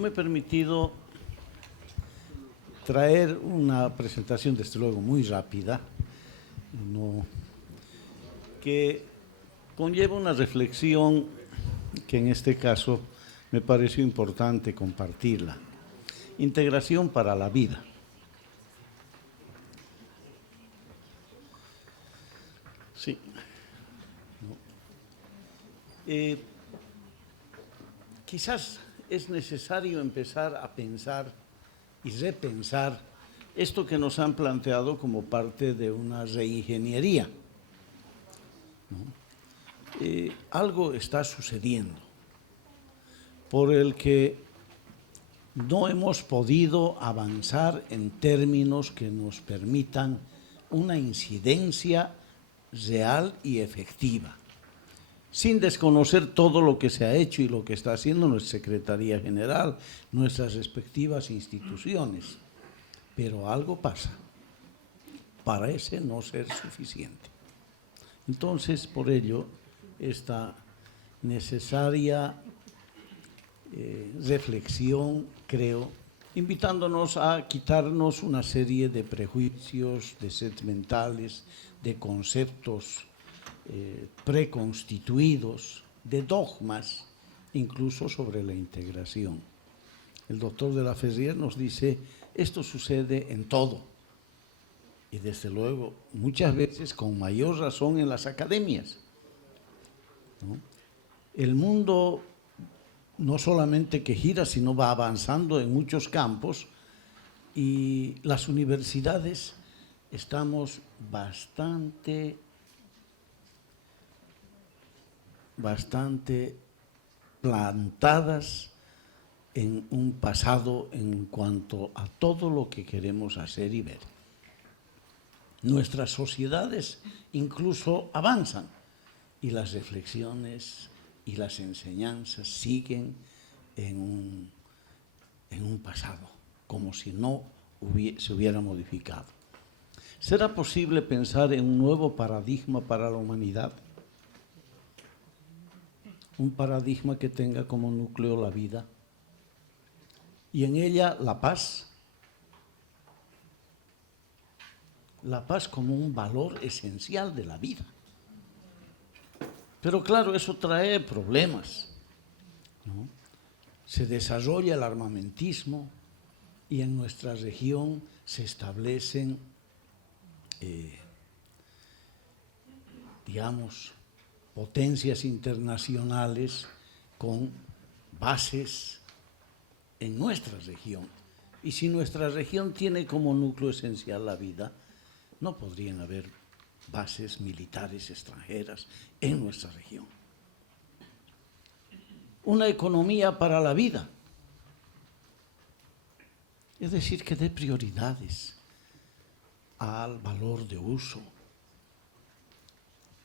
yo me he permitido traer una presentación, desde luego, muy rápida, que conlleva una reflexión que en este caso me pareció importante compartirla. Integración para la vida. Sí. Quizás es necesario empezar a pensar y repensar esto que nos han planteado como parte de una reingeniería, ¿no? Algo está sucediendo por el que no hemos podido avanzar en términos que nos permitan una incidencia real y efectiva, sin desconocer todo lo que se ha hecho y lo que está haciendo nuestra Secretaría General, nuestras respectivas instituciones. Pero algo pasa, parece no ser suficiente. Entonces, por ello, esta necesaria reflexión, creo, invitándonos a quitarnos una serie de prejuicios, de sets mentales, de conceptos preconstituidos, de dogmas, incluso sobre la integración. El doctor de la Ferrier nos dice, esto sucede en todo, y desde luego muchas veces con mayor razón en las academias, ¿no? El mundo no solamente que gira, sino va avanzando en muchos campos, y las universidades estamos bastante plantadas en un pasado en cuanto a todo lo que queremos hacer y ver. Nuestras sociedades incluso avanzan y las reflexiones y las enseñanzas siguen en un pasado, como si no se hubiera modificado. ¿Será posible pensar en un nuevo paradigma para la humanidad? Un paradigma que tenga como núcleo la vida y en ella la paz. La paz como un valor esencial de la vida. Pero claro, eso trae problemas, ¿no? Se desarrolla el armamentismo y en nuestra región se establecen, digamos, potencias internacionales con bases en nuestra región. Y si nuestra región tiene como núcleo esencial la vida, no podrían haber bases militares extranjeras en nuestra región. Una economía para la vida, es decir, que dé prioridades al valor de uso,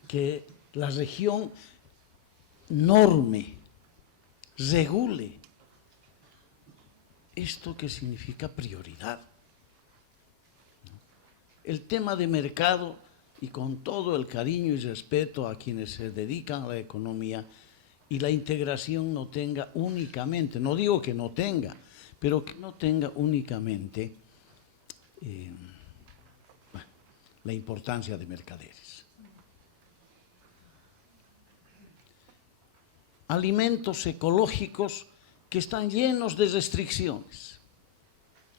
que la región norme, regule esto que significa prioridad. El tema de mercado, y con todo el cariño y respeto a quienes se dedican a la economía, y la integración no tenga únicamente, no digo que no tenga, pero que no tenga únicamente la importancia de mercaderes. Alimentos ecológicos que están llenos de restricciones.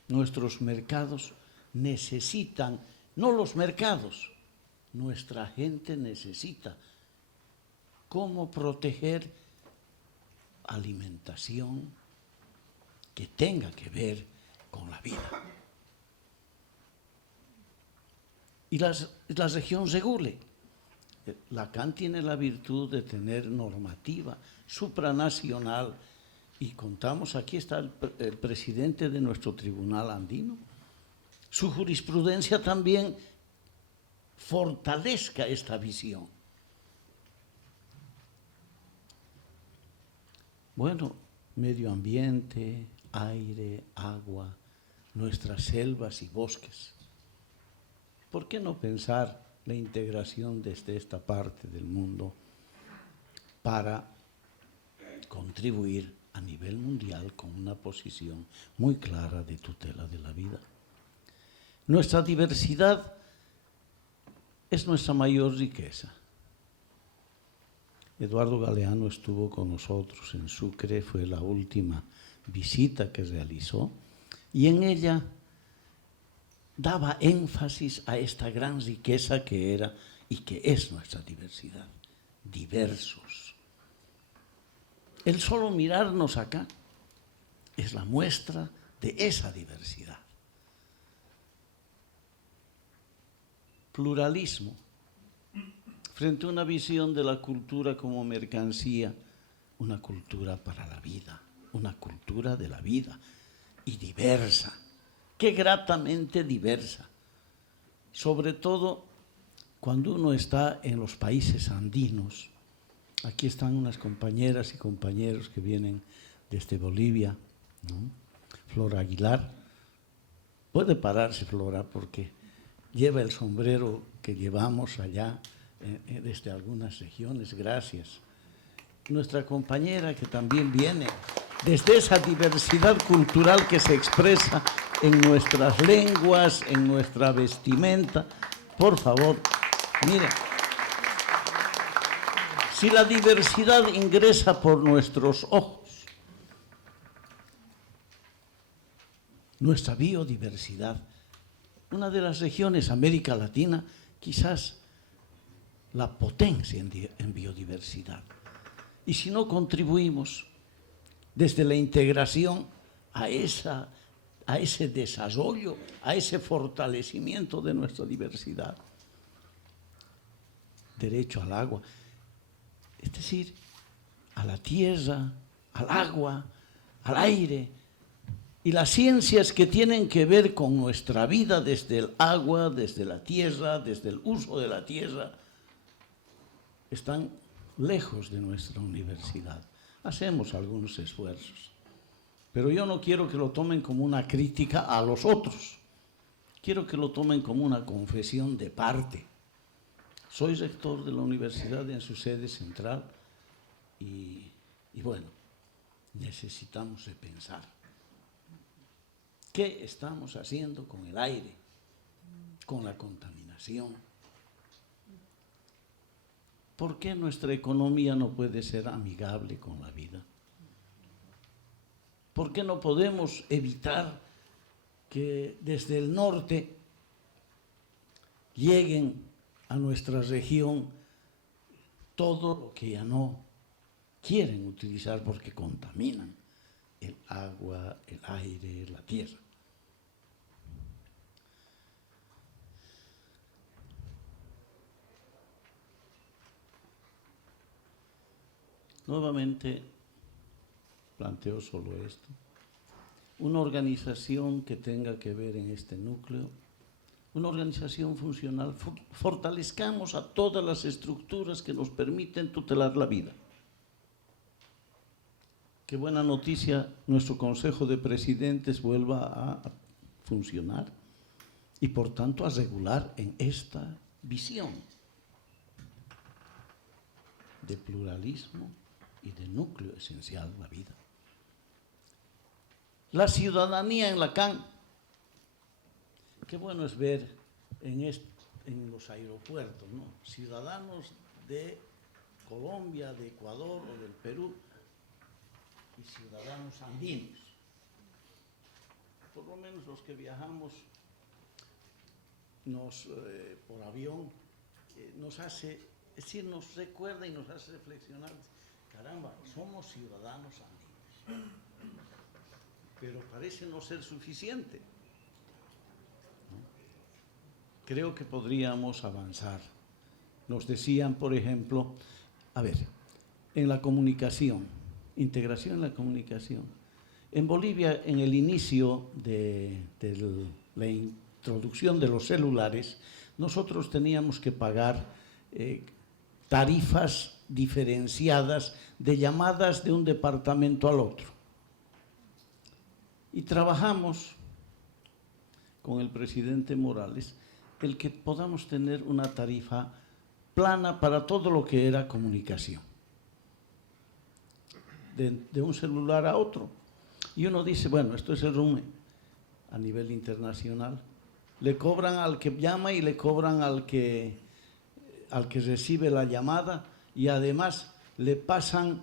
Nuestros mercados necesitan, no los mercados, nuestra gente necesita cómo proteger alimentación que tenga que ver con la vida. Y la región regule. Lacan tiene la virtud de tener normativa supranacional y contamos, aquí está el presidente de nuestro tribunal andino. Su jurisprudencia también fortalezca esta visión. Bueno, medio ambiente, aire, agua, nuestras selvas y bosques. ¿Por qué no pensar la integración desde esta parte del mundo para contribuir a nivel mundial con una posición muy clara de tutela de la vida. Nuestra diversidad es nuestra mayor riqueza. Eduardo Galeano estuvo con nosotros en Sucre, fue la última visita que realizó, y en ella daba énfasis a esta gran riqueza que era y que es nuestra diversidad. Diversos. El solo mirarnos acá es la muestra de esa diversidad. Pluralismo. Frente a una visión de la cultura como mercancía, una cultura para la vida, una cultura de la vida y diversa, qué gratamente diversa. Sobre todo cuando uno está en los países andinos. Aquí están unas compañeras y compañeros que vienen desde Bolivia, ¿no? Flora Aguilar. Puede pararse, Flora, porque lleva el sombrero que llevamos allá desde algunas regiones. Gracias. Nuestra compañera que también viene desde esa diversidad cultural que se expresa en nuestras lenguas, en nuestra vestimenta. Por favor, mire, si la diversidad ingresa por nuestros ojos, nuestra biodiversidad, una de las regiones, América Latina, quizás la potencia en biodiversidad. Y si no contribuimos desde la integración a ese desarrollo, a ese fortalecimiento de nuestra diversidad, derecho al agua, es decir, a la tierra, al agua, al aire, y las ciencias que tienen que ver con nuestra vida desde el agua, desde la tierra, desde el uso de la tierra, están lejos de nuestra universidad. Hacemos algunos esfuerzos, pero yo no quiero que lo tomen como una crítica a los otros. Quiero que lo tomen como una confesión de parte. Soy rector de la universidad en su sede central y bueno, necesitamos repensar. ¿Qué estamos haciendo con el aire, con la contaminación? ¿Por qué nuestra economía no puede ser amigable con la vida? ¿Por qué no podemos evitar que desde el norte lleguen a nuestra región todo lo que ya no quieren utilizar porque contaminan el agua, el aire, la tierra? Nuevamente planteo solo esto. Una organización que tenga que ver en este núcleo, una organización funcional, fortalezcamos a todas las estructuras que nos permiten tutelar la vida. Qué buena noticia, nuestro Consejo de Presidentes vuelva a funcionar y por tanto a regular en esta visión de pluralismo y de núcleo esencial de la vida. La ciudadanía en Lacan. Qué bueno es ver en los aeropuertos, ¿no? Ciudadanos de Colombia, de Ecuador o del Perú y ciudadanos andinos. Por lo menos los que viajamos por avión nos hace, es decir, nos recuerda y nos hace reflexionar. Caramba, somos ciudadanos andinos, pero parece no ser suficiente, ¿no? Creo que podríamos avanzar. Nos decían, por ejemplo, en la comunicación, integración en la comunicación. En Bolivia, en el inicio de la introducción de los celulares, nosotros teníamos que pagar tarifas diferenciadas de llamadas de un departamento al otro. Y trabajamos con el presidente Morales el que podamos tener una tarifa plana para todo lo que era comunicación. de un celular a otro. Y uno dice, bueno, esto es el RUME a nivel internacional. Le cobran al que llama y le cobran al que recibe la llamada, y además le pasan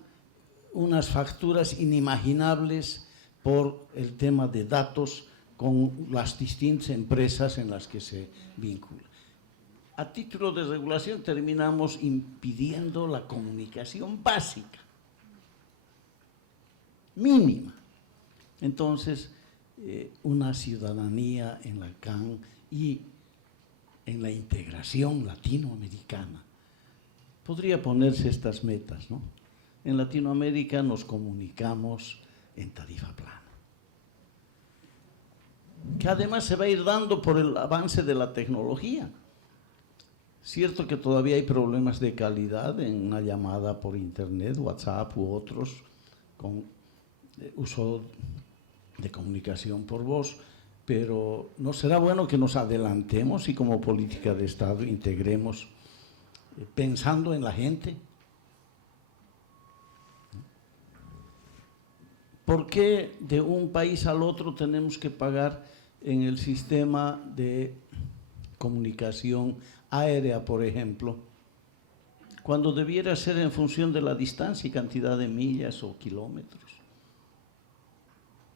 unas facturas inimaginables por el tema de datos con las distintas empresas en las que se vincula. A título de regulación terminamos impidiendo la comunicación básica, mínima. Entonces, una ciudadanía en la CAN y en la integración latinoamericana podría ponerse estas metas, ¿no? En Latinoamérica nos comunicamos en tarifa plana, que además se va a ir dando por el avance de la tecnología. Cierto que todavía hay problemas de calidad en una llamada por internet, WhatsApp u otros, con uso de comunicación por voz, pero ¿no será bueno que nos adelantemos y como política de Estado integremos pensando en la gente? ¿Por qué de un país al otro tenemos que pagar en el sistema de comunicación aérea, por ejemplo, cuando debiera ser en función de la distancia y cantidad de millas o kilómetros?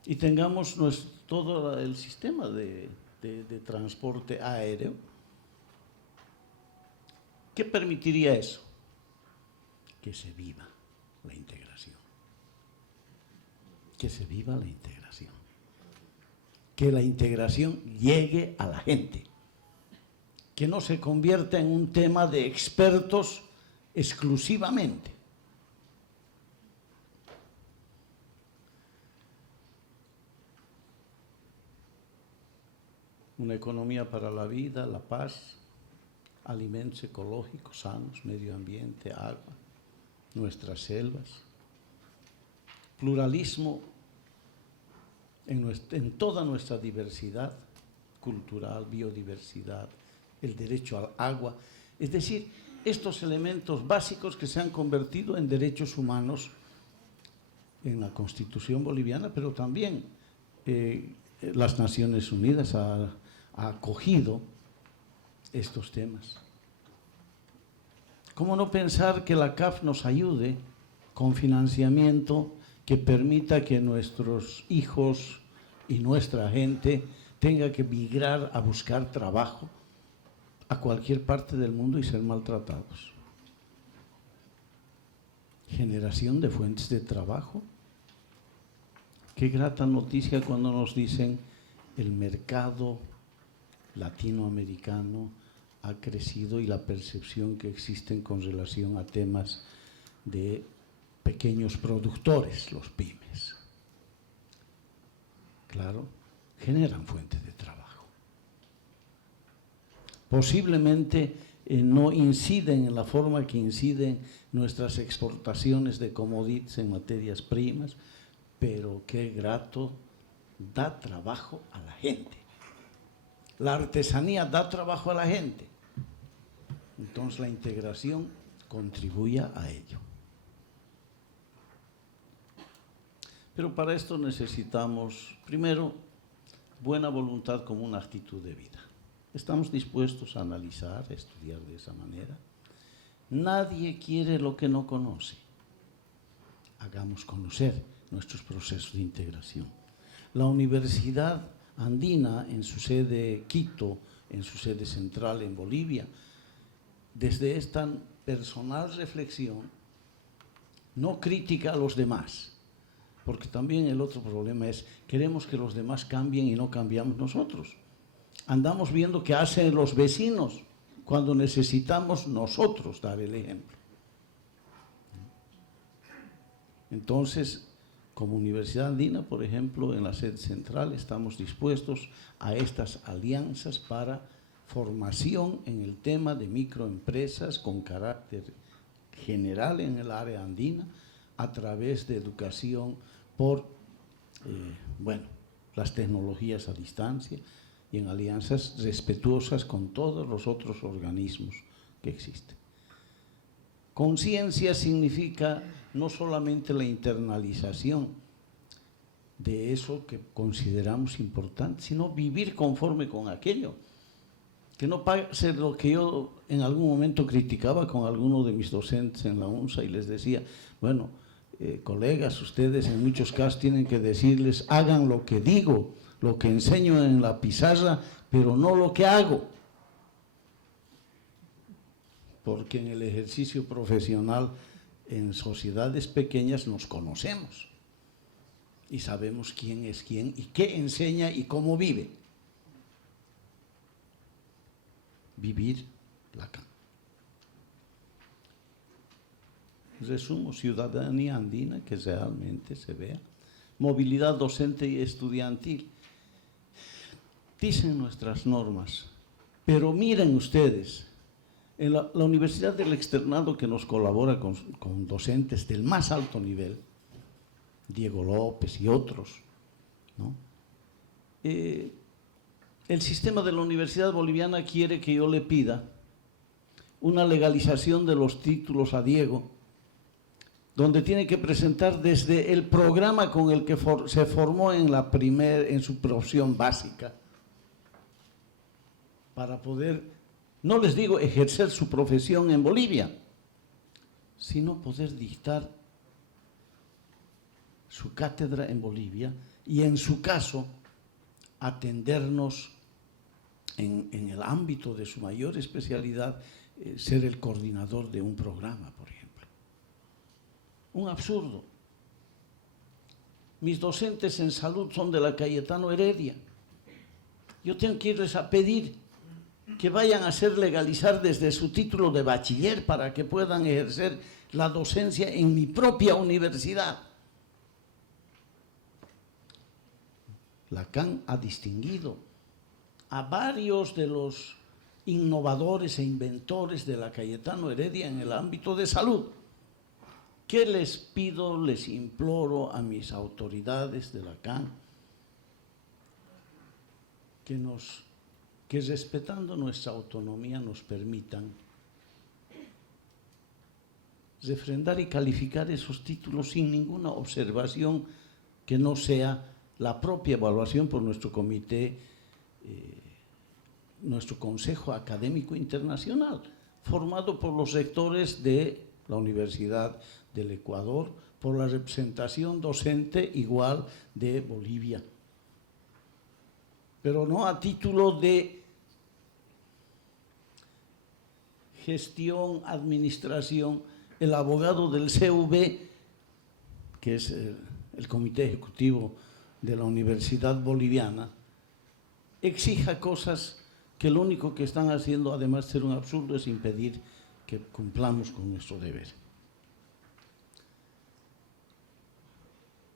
Y tengamos todo el sistema de transporte aéreo. ¿Qué permitiría eso? Que se viva la integración. Que se viva la integración. Que la integración llegue a la gente. Que no se convierta en un tema de expertos exclusivamente. Una economía para la vida, la paz, alimentos ecológicos sanos, medio ambiente, agua, nuestras selvas, pluralismo en toda nuestra diversidad cultural, biodiversidad, el derecho al agua, es decir, estos elementos básicos que se han convertido en derechos humanos en la Constitución boliviana, pero también las Naciones Unidas ha acogido estos temas. ¿Cómo no pensar que la CAF nos ayude con financiamiento que permita que nuestros hijos y nuestra gente tenga que migrar a buscar trabajo a cualquier parte del mundo y ser maltratados? Generación de fuentes de trabajo. Qué grata noticia cuando nos dicen el mercado latinoamericano ha crecido y la percepción que existen con relación a temas de pequeños productores, los pymes. Claro, generan fuentes de trabajo. Posiblemente no inciden en la forma que inciden nuestras exportaciones de commodities en materias primas, pero qué grato, da trabajo a la gente. La artesanía da trabajo a la gente. Entonces la integración contribuye a ello. Pero para esto necesitamos, primero, buena voluntad como una actitud de vida. ¿Estamos dispuestos a analizar, a estudiar de esa manera? Nadie quiere lo que no conoce. Hagamos conocer nuestros procesos de integración. La Universidad Andina, en su sede Quito, en su sede central en Bolivia, desde esta personal reflexión, no critica a los demás, porque también el otro problema es, queremos que los demás cambien y no cambiamos nosotros. Andamos viendo qué hacen los vecinos cuando necesitamos nosotros dar el ejemplo. Entonces, como Universidad Andina, por ejemplo, en la sede central estamos dispuestos a estas alianzas para formación en el tema de microempresas con carácter general en el área andina, a través de educación por, las tecnologías a distancia y en alianzas respetuosas con todos los otros organismos que existen. Conciencia significa no solamente la internalización de eso que consideramos importante, sino vivir conforme con aquello. Que no pase lo que yo en algún momento criticaba con algunos de mis docentes en la UNSA y les decía, bueno, colegas, ustedes en muchos casos tienen que decirles, hagan lo que digo, lo que enseño en la pizarra, pero no lo que hago. Porque en el ejercicio profesional, en sociedades pequeñas nos conocemos y sabemos quién es quién y qué enseña y cómo vive. Vivir Lacan. Resumo, ciudadanía andina que realmente se vea, movilidad docente y estudiantil. Dicen nuestras normas, pero miren ustedes, en la Universidad del Externado, que nos colabora con docentes del más alto nivel, Diego López y otros, ¿no? El sistema de la Universidad Boliviana quiere que yo le pida una legalización de los títulos a Diego, donde tiene que presentar desde el programa con el que se formó en su profesión básica, para poder, no les digo ejercer su profesión en Bolivia, sino poder dictar su cátedra en Bolivia y en su caso atendernos en el ámbito de su mayor especialidad, ser el coordinador de un programa, por ejemplo. Un absurdo. Mis docentes en salud son de la Cayetano Heredia. Yo tengo que irles a pedir que vayan a hacer legalizar desde su título de bachiller para que puedan ejercer la docencia en mi propia universidad. Lacan ha distinguido a varios de los innovadores e inventores de la Cayetano Heredia en el ámbito de salud. ¿Qué les pido, les imploro a mis autoridades de Lacan? Que respetando nuestra autonomía nos permitan refrendar y calificar esos títulos sin ninguna observación que no sea la propia evaluación por nuestro comité, nuestro Consejo Académico Internacional, formado por los rectores de la Universidad del Ecuador, por la representación docente igual de Bolivia. Pero no a título de gestión, administración. El abogado del CV, que es el Comité Ejecutivo de la Universidad Boliviana, exija cosas que lo único que están haciendo, además de ser un absurdo, es impedir que cumplamos con nuestro deber.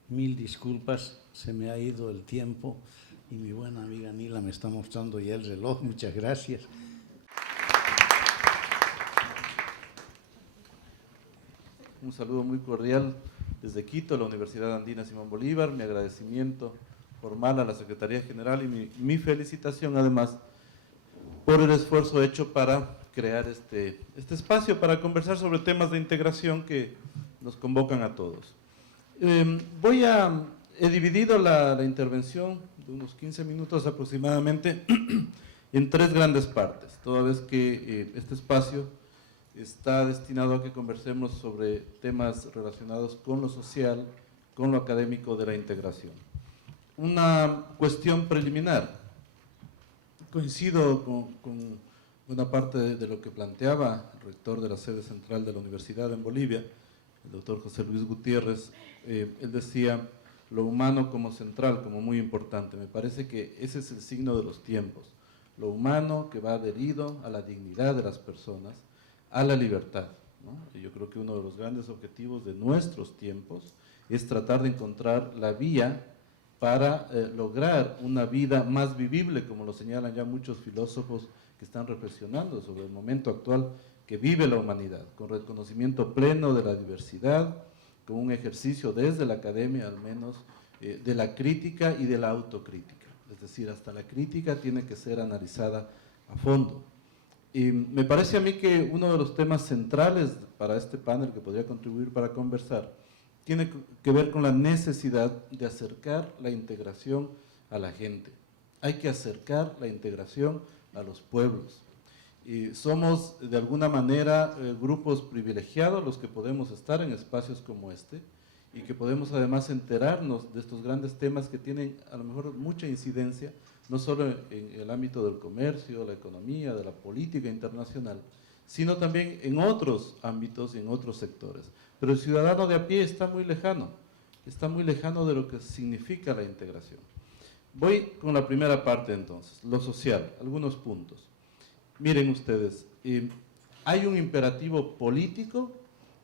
Mil disculpas, se me ha ido el tiempo y mi buena amiga Nila me está mostrando ya el reloj. Muchas gracias. Un saludo muy cordial desde Quito, la Universidad Andina Simón Bolívar. Mi agradecimiento formal a la Secretaría General y mi felicitación además por el esfuerzo hecho para crear este espacio para conversar sobre temas de integración que nos convocan a todos. He dividido la intervención de unos 15 minutos aproximadamente en tres grandes partes, toda vez que este espacio está destinado a que conversemos sobre temas relacionados con lo social, con lo académico de la integración. Una cuestión preliminar. Coincido con buena parte de lo que planteaba el rector de la sede central de la universidad en Bolivia, el doctor José Luis Gutiérrez. Él decía lo humano como central, como muy importante. Me parece que ese es el signo de los tiempos. Lo humano que va adherido a la dignidad de las personas, a la libertad, ¿no? Y yo creo que uno de los grandes objetivos de nuestros tiempos es tratar de encontrar la vía para lograr una vida más vivible, como lo señalan ya muchos filósofos que están reflexionando sobre el momento actual que vive la humanidad, con reconocimiento pleno de la diversidad, con un ejercicio desde la academia al menos de la crítica y de la autocrítica. Es decir, hasta la crítica tiene que ser analizada a fondo. Y me parece a mí que uno de los temas centrales para este panel que podría contribuir para conversar tiene que ver con la necesidad de acercar la integración a la gente. Hay que acercar la integración a los pueblos. Y somos de alguna manera grupos privilegiados los que podemos estar en espacios como este y que podemos además enterarnos de estos grandes temas que tienen a lo mejor mucha incidencia, no solo en el ámbito del comercio, la economía, de la política internacional, sino también en otros ámbitos y en otros sectores. Pero el ciudadano de a pie está muy lejano de lo que significa la integración. Voy con la primera parte entonces, lo social, algunos puntos. Miren ustedes, hay un imperativo político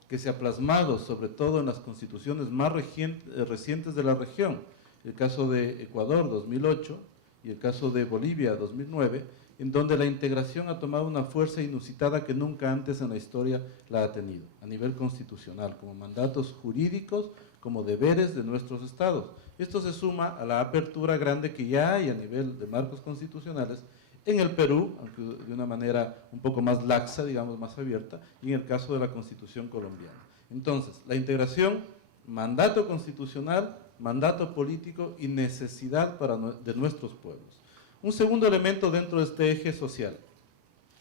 que se ha plasmado sobre todo en las constituciones más recientes de la región, el caso de Ecuador 2008 y el caso de Bolivia 2009, en donde la integración ha tomado una fuerza inusitada que nunca antes en la historia la ha tenido, a nivel constitucional, como mandatos jurídicos, como deberes de nuestros estados. Esto se suma a la apertura grande que ya hay a nivel de marcos constitucionales en el Perú, aunque de una manera un poco más laxa, digamos, más abierta, y en el caso de la Constitución colombiana. Entonces, la integración, mandato constitucional, mandato político y necesidad de nuestros pueblos. Un segundo elemento dentro de este eje social.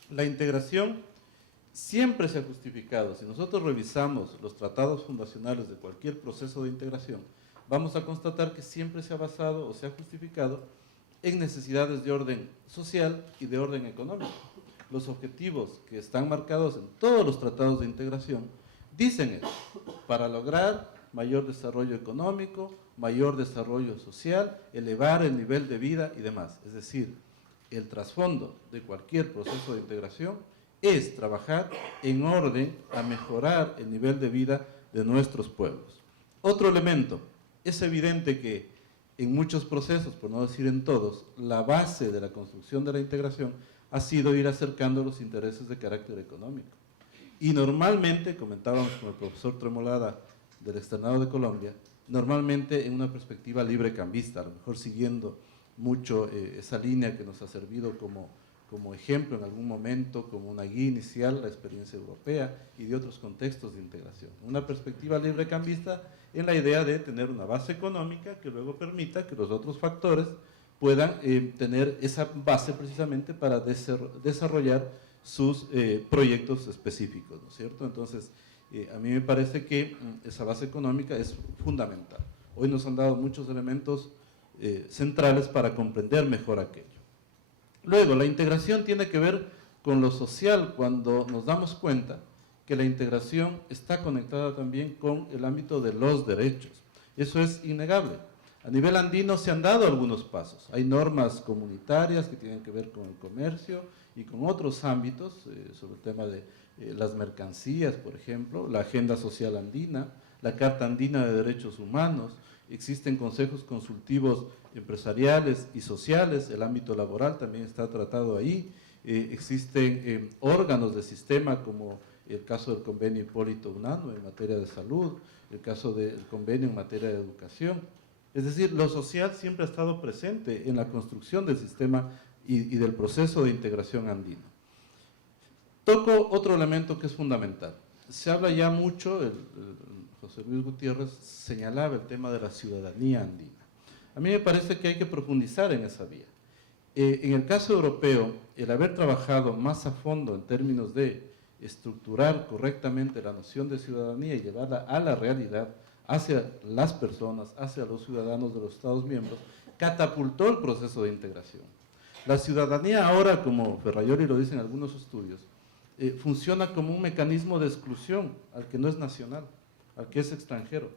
La integración siempre se ha justificado. Si nosotros revisamos los tratados fundacionales de cualquier proceso de integración, vamos a constatar que siempre se ha basado o se ha justificado en necesidades de orden social y de orden económico. Los objetivos que están marcados en todos los tratados de integración dicen eso, para lograr mayor desarrollo económico, mayor desarrollo social, elevar el nivel de vida y demás. Es decir, el trasfondo de cualquier proceso de integración es trabajar en orden a mejorar el nivel de vida de nuestros pueblos. Otro elemento, es evidente que en muchos procesos, por no decir en todos, la base de la construcción de la integración ha sido ir acercando los intereses de carácter económico. Y normalmente, comentábamos con el profesor Tremolada del Externado de Colombia, normalmente en una perspectiva librecambista, a lo mejor siguiendo mucho esa línea que nos ha servido como ejemplo en algún momento, como una guía inicial, la experiencia europea y de otros contextos de integración. Una perspectiva librecambista en la idea de tener una base económica que luego permita que los otros factores puedan tener esa base precisamente para desarrollar sus proyectos específicos, ¿no es cierto? Entonces, a mí me parece que esa base económica es fundamental. Hoy nos han dado muchos elementos centrales para comprender mejor aquello. Luego, la integración tiene que ver con lo social cuando nos damos cuenta que la integración está conectada también con el ámbito de los derechos. Eso es innegable. A nivel andino se han dado algunos pasos. Hay normas comunitarias que tienen que ver con el comercio y con otros ámbitos, sobre el tema de las mercancías, por ejemplo, la Agenda Social Andina, la Carta Andina de Derechos Humanos, existen consejos consultivos empresariales y sociales, el ámbito laboral también está tratado ahí, existen órganos de sistema como el caso del convenio Hipólito Unanue en materia de salud, el caso del convenio en materia de educación. Es decir, lo social siempre ha estado presente en la construcción del sistema y del proceso de integración andino. Toco otro elemento que es fundamental. Se habla ya mucho, José Luis Gutiérrez señalaba el tema de la ciudadanía andina. A mí me parece que hay que profundizar en esa vía. En el caso europeo, el haber trabajado más a fondo en términos de estructurar correctamente la noción de ciudadanía y llevarla a la realidad, hacia las personas, hacia los ciudadanos de los Estados miembros, catapultó el proceso de integración. La ciudadanía ahora, como Ferraioli lo dice en algunos estudios, funciona como un mecanismo de exclusión al que no es nacional, al que es extranjero.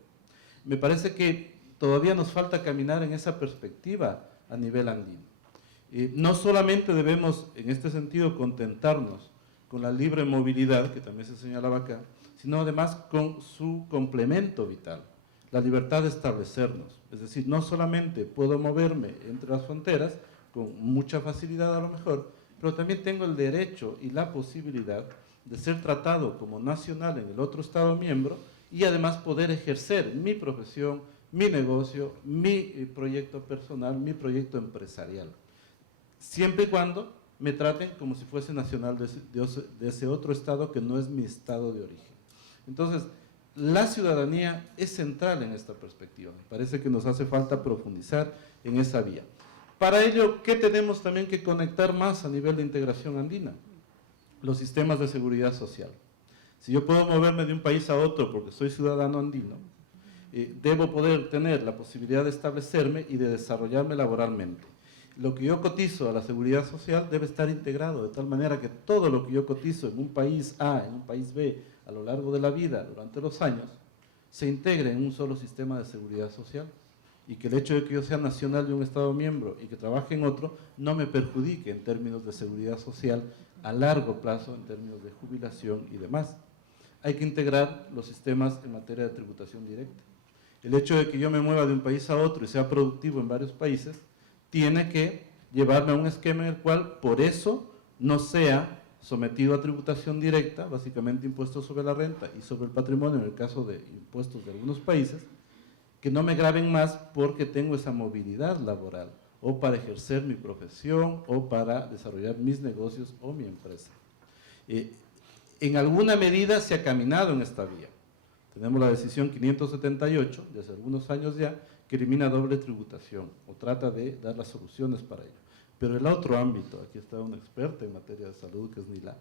Me parece que todavía nos falta caminar en esa perspectiva a nivel andino. No solamente debemos, en este sentido, contentarnos con la libre movilidad, que también se señalaba acá, sino además con su complemento vital, la libertad de establecernos. Es decir, no solamente puedo moverme entre las fronteras, con mucha facilidad a lo mejor, pero también tengo el derecho y la posibilidad de ser tratado como nacional en el otro Estado miembro y además poder ejercer mi profesión, mi negocio, mi proyecto personal, mi proyecto empresarial. Siempre y cuando me traten como si fuese nacional de ese otro estado que no es mi estado de origen. Entonces, la ciudadanía es central en esta perspectiva. Me parece que nos hace falta profundizar en esa vía. Para ello, ¿qué tenemos también que conectar más a nivel de integración andina? Los sistemas de seguridad social. Si yo puedo moverme de un país a otro porque soy ciudadano andino, debo poder tener la posibilidad de establecerme y de desarrollarme laboralmente. Lo que yo cotizo a la seguridad social debe estar integrado, de tal manera que todo lo que yo cotizo en un país A, en un país B, a lo largo de la vida, durante los años, se integre en un solo sistema de seguridad social, y que el hecho de que yo sea nacional de un Estado miembro y que trabaje en otro, no me perjudique en términos de seguridad social a largo plazo, en términos de jubilación y demás. Hay que integrar los sistemas en materia de tributación directa. El hecho de que yo me mueva de un país a otro y sea productivo en varios países, tiene que llevarme a un esquema en el cual, por eso, no sea sometido a tributación directa, básicamente impuestos sobre la renta y sobre el patrimonio, en el caso de impuestos de algunos países, que no me graven más porque tengo esa movilidad laboral, o para ejercer mi profesión, o para desarrollar mis negocios o mi empresa. En alguna medida se ha caminado en esta vía. Tenemos la decisión 578, de hace algunos años ya, que elimina doble tributación, o trata de dar las soluciones para ello. Pero el otro ámbito, aquí está un experto en materia de salud, que es Nila,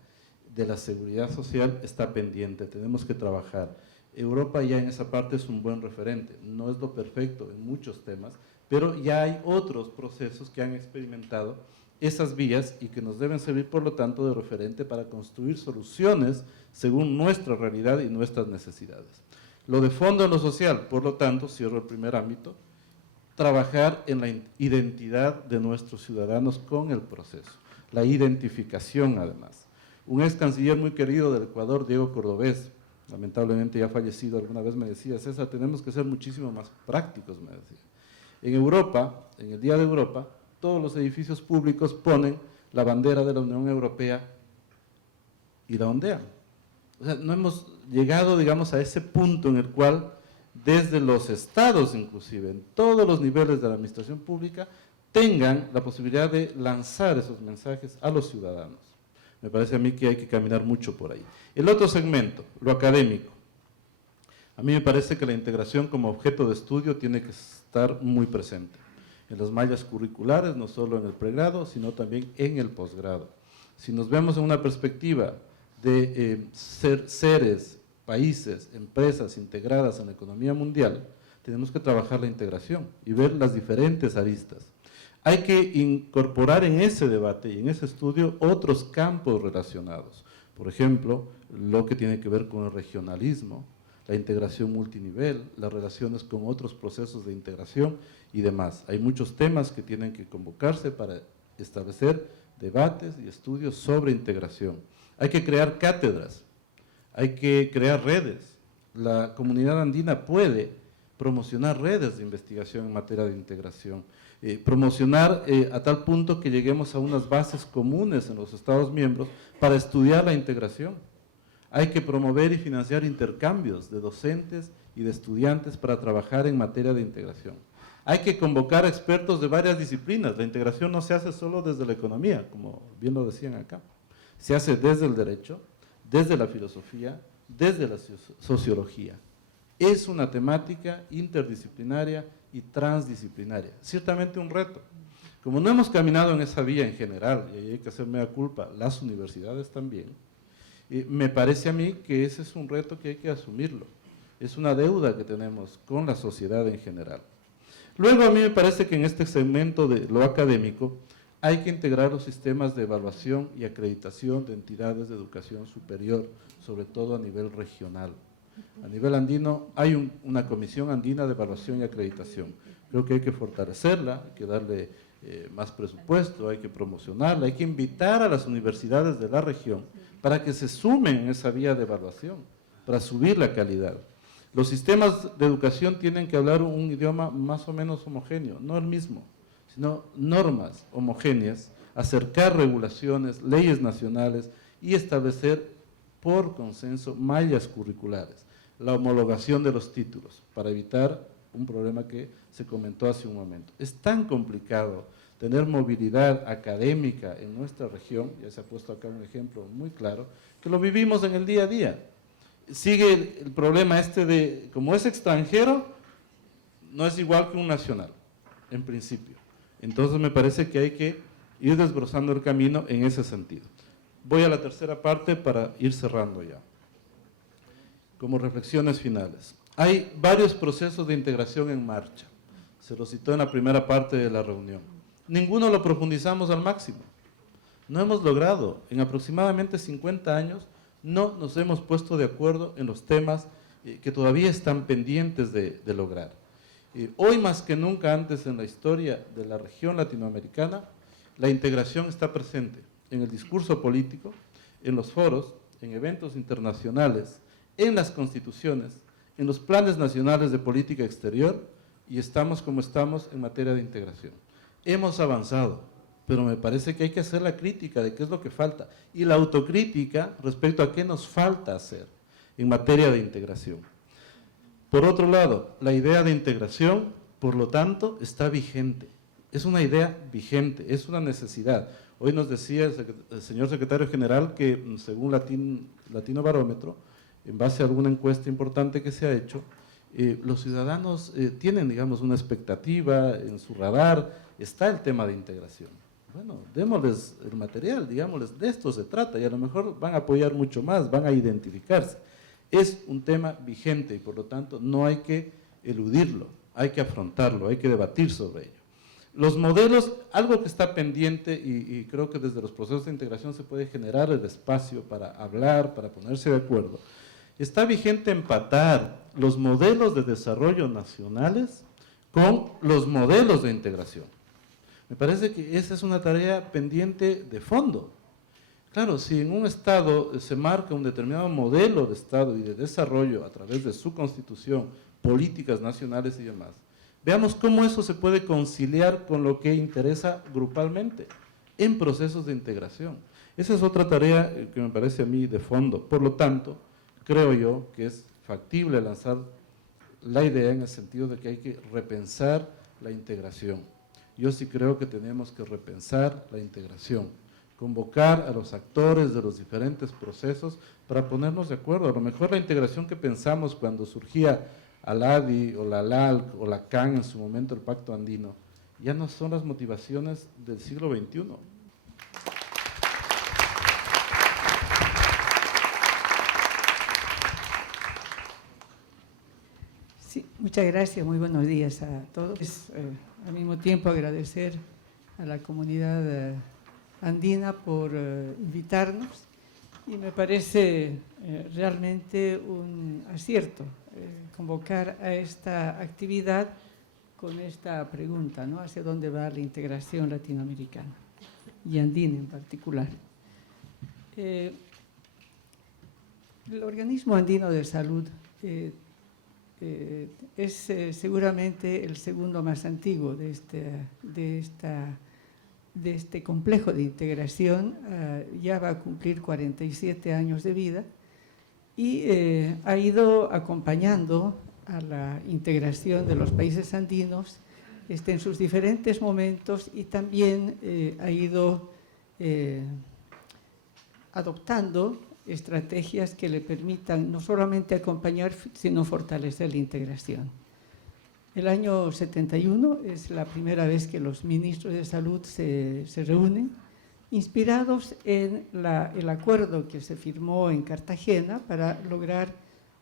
de la seguridad social, está pendiente, tenemos que trabajar. Europa ya en esa parte es un buen referente, no es lo perfecto en muchos temas, pero ya hay otros procesos que han experimentado esas vías y que nos deben servir, por lo tanto, de referente para construir soluciones según nuestra realidad y nuestras necesidades. Lo de fondo en lo social, por lo tanto, cierro el primer ámbito, trabajar en la identidad de nuestros ciudadanos con el proceso, la identificación además. Un ex canciller muy querido del Ecuador, Diego Cordobés, lamentablemente ya fallecido, alguna vez me decía: César, tenemos que ser muchísimo más prácticos, me decía. En Europa, en el Día de Europa, todos los edificios públicos ponen la bandera de la Unión Europea y la ondean. O sea, no hemos llegado, digamos, a ese punto en el cual, desde los estados inclusive, en todos los niveles de la administración pública, tengan la posibilidad de lanzar esos mensajes a los ciudadanos. Me parece a mí que hay que caminar mucho por ahí. El otro segmento, lo académico. A mí me parece que la integración como objeto de estudio tiene que estar muy presente en las mallas curriculares, no solo en el pregrado, sino también en el posgrado. Si nos vemos en una perspectiva de seres, países, empresas integradas en la economía mundial, tenemos que trabajar la integración y ver las diferentes aristas. Hay que incorporar en ese debate y en ese estudio otros campos relacionados. Por ejemplo, lo que tiene que ver con el regionalismo, la integración multinivel, las relaciones con otros procesos de integración y demás. Hay muchos temas que tienen que convocarse para establecer debates y estudios sobre integración. Hay que crear cátedras, hay que crear redes. La comunidad andina puede promocionar redes de investigación en materia de integración, promocionar a tal punto que lleguemos a unas bases comunes en los Estados miembros para estudiar la integración. Hay que promover y financiar intercambios de docentes y de estudiantes para trabajar en materia de integración. Hay que convocar a expertos de varias disciplinas. La integración no se hace solo desde la economía, como bien lo decían acá. Se hace desde el derecho, desde la filosofía, desde la sociología. Es una temática interdisciplinaria y transdisciplinaria. Ciertamente un reto. Como no hemos caminado en esa vía en general, y ahí hay que hacer mea culpa, las universidades también, me parece a mí que ese es un reto que hay que asumirlo. Es una deuda que tenemos con la sociedad en general. Luego a mí me parece que en este segmento de lo académico hay que integrar los sistemas de evaluación y acreditación de entidades de educación superior, sobre todo a nivel regional. A nivel andino hay una comisión andina de evaluación y acreditación. Creo que hay que fortalecerla, hay que darle más presupuesto, hay que promocionarla, hay que invitar a las universidades de la región para que se sumen en esa vía de evaluación, para subir la calidad. Los sistemas de educación tienen que hablar un idioma más o menos homogéneo, no el mismo, sino normas homogéneas, acercar regulaciones, leyes nacionales y establecer por consenso mallas curriculares, la homologación de los títulos, para evitar un problema que se comentó hace un momento. Es tan complicado tener movilidad académica en nuestra región, ya se ha puesto acá un ejemplo muy claro, que lo vivimos en el día a día. Sigue el problema este de, como es extranjero, no es igual que un nacional, en principio. Entonces me parece que hay que ir desbrozando el camino en ese sentido. Voy a la tercera parte para ir cerrando ya. Como reflexiones finales. Hay varios procesos de integración en marcha. Se lo citó en la primera parte de la reunión. Ninguno lo profundizamos al máximo. No hemos logrado, en aproximadamente 50 años, no nos hemos puesto de acuerdo en los temas que todavía están pendientes de lograr. Hoy más que nunca antes en la historia de la región latinoamericana, la integración está presente en el discurso político, en los foros, en eventos internacionales, en las constituciones, en los planes nacionales de política exterior, y estamos como estamos en materia de integración. Hemos avanzado, pero me parece que hay que hacer la crítica de qué es lo que falta y la autocrítica respecto a qué nos falta hacer en materia de integración. Por otro lado, la idea de integración, por lo tanto, está vigente. Es una idea vigente, es una necesidad. Hoy nos decía el señor secretario general que, según Latino Barómetro, en base a alguna encuesta importante que se ha hecho, los ciudadanos tienen, digamos, una expectativa en su radar, está el tema de integración. Bueno, démosles el material, digámosles, de esto se trata, y a lo mejor van a apoyar mucho más, van a identificarse. Es un tema vigente y por lo tanto no hay que eludirlo, hay que afrontarlo, hay que debatir sobre ello. Los modelos, algo que está pendiente y creo que desde los procesos de integración se puede generar el espacio para hablar, para ponerse de acuerdo, está vigente empatar los modelos de desarrollo nacionales con los modelos de integración. Me parece que esa es una tarea pendiente de fondo. Claro, si en un Estado se marca un determinado modelo de Estado y de desarrollo a través de su constitución, políticas nacionales y demás, veamos cómo eso se puede conciliar con lo que interesa grupalmente en procesos de integración. Esa es otra tarea que me parece a mí de fondo. Por lo tanto, creo yo que es factible lanzar la idea en el sentido de que hay que repensar la integración. Yo sí creo que tenemos que repensar la integración, convocar a los actores de los diferentes procesos para ponernos de acuerdo. A lo mejor la integración que pensamos cuando surgía ALADI o la LALC o la CAN en su momento, el Pacto Andino, ya no son las motivaciones del siglo XXI. Sí, muchas gracias, muy buenos días a todos. Al mismo tiempo agradecer a la comunidad andina por invitarnos y me parece realmente un acierto convocar a esta actividad con esta pregunta, ¿no? ¿Hacia dónde va la integración latinoamericana y andina en particular? El Organismo Andino de Salud es seguramente el segundo más antiguo de este complejo de integración. Ya va a cumplir 47 años de vida y ha ido acompañando a la integración de los países andinos en sus diferentes momentos y también ha ido adoptando estrategias que le permitan no solamente acompañar, sino fortalecer la integración. El año 71 es la primera vez que los ministros de salud se reúnen, inspirados en el acuerdo que se firmó en Cartagena para lograr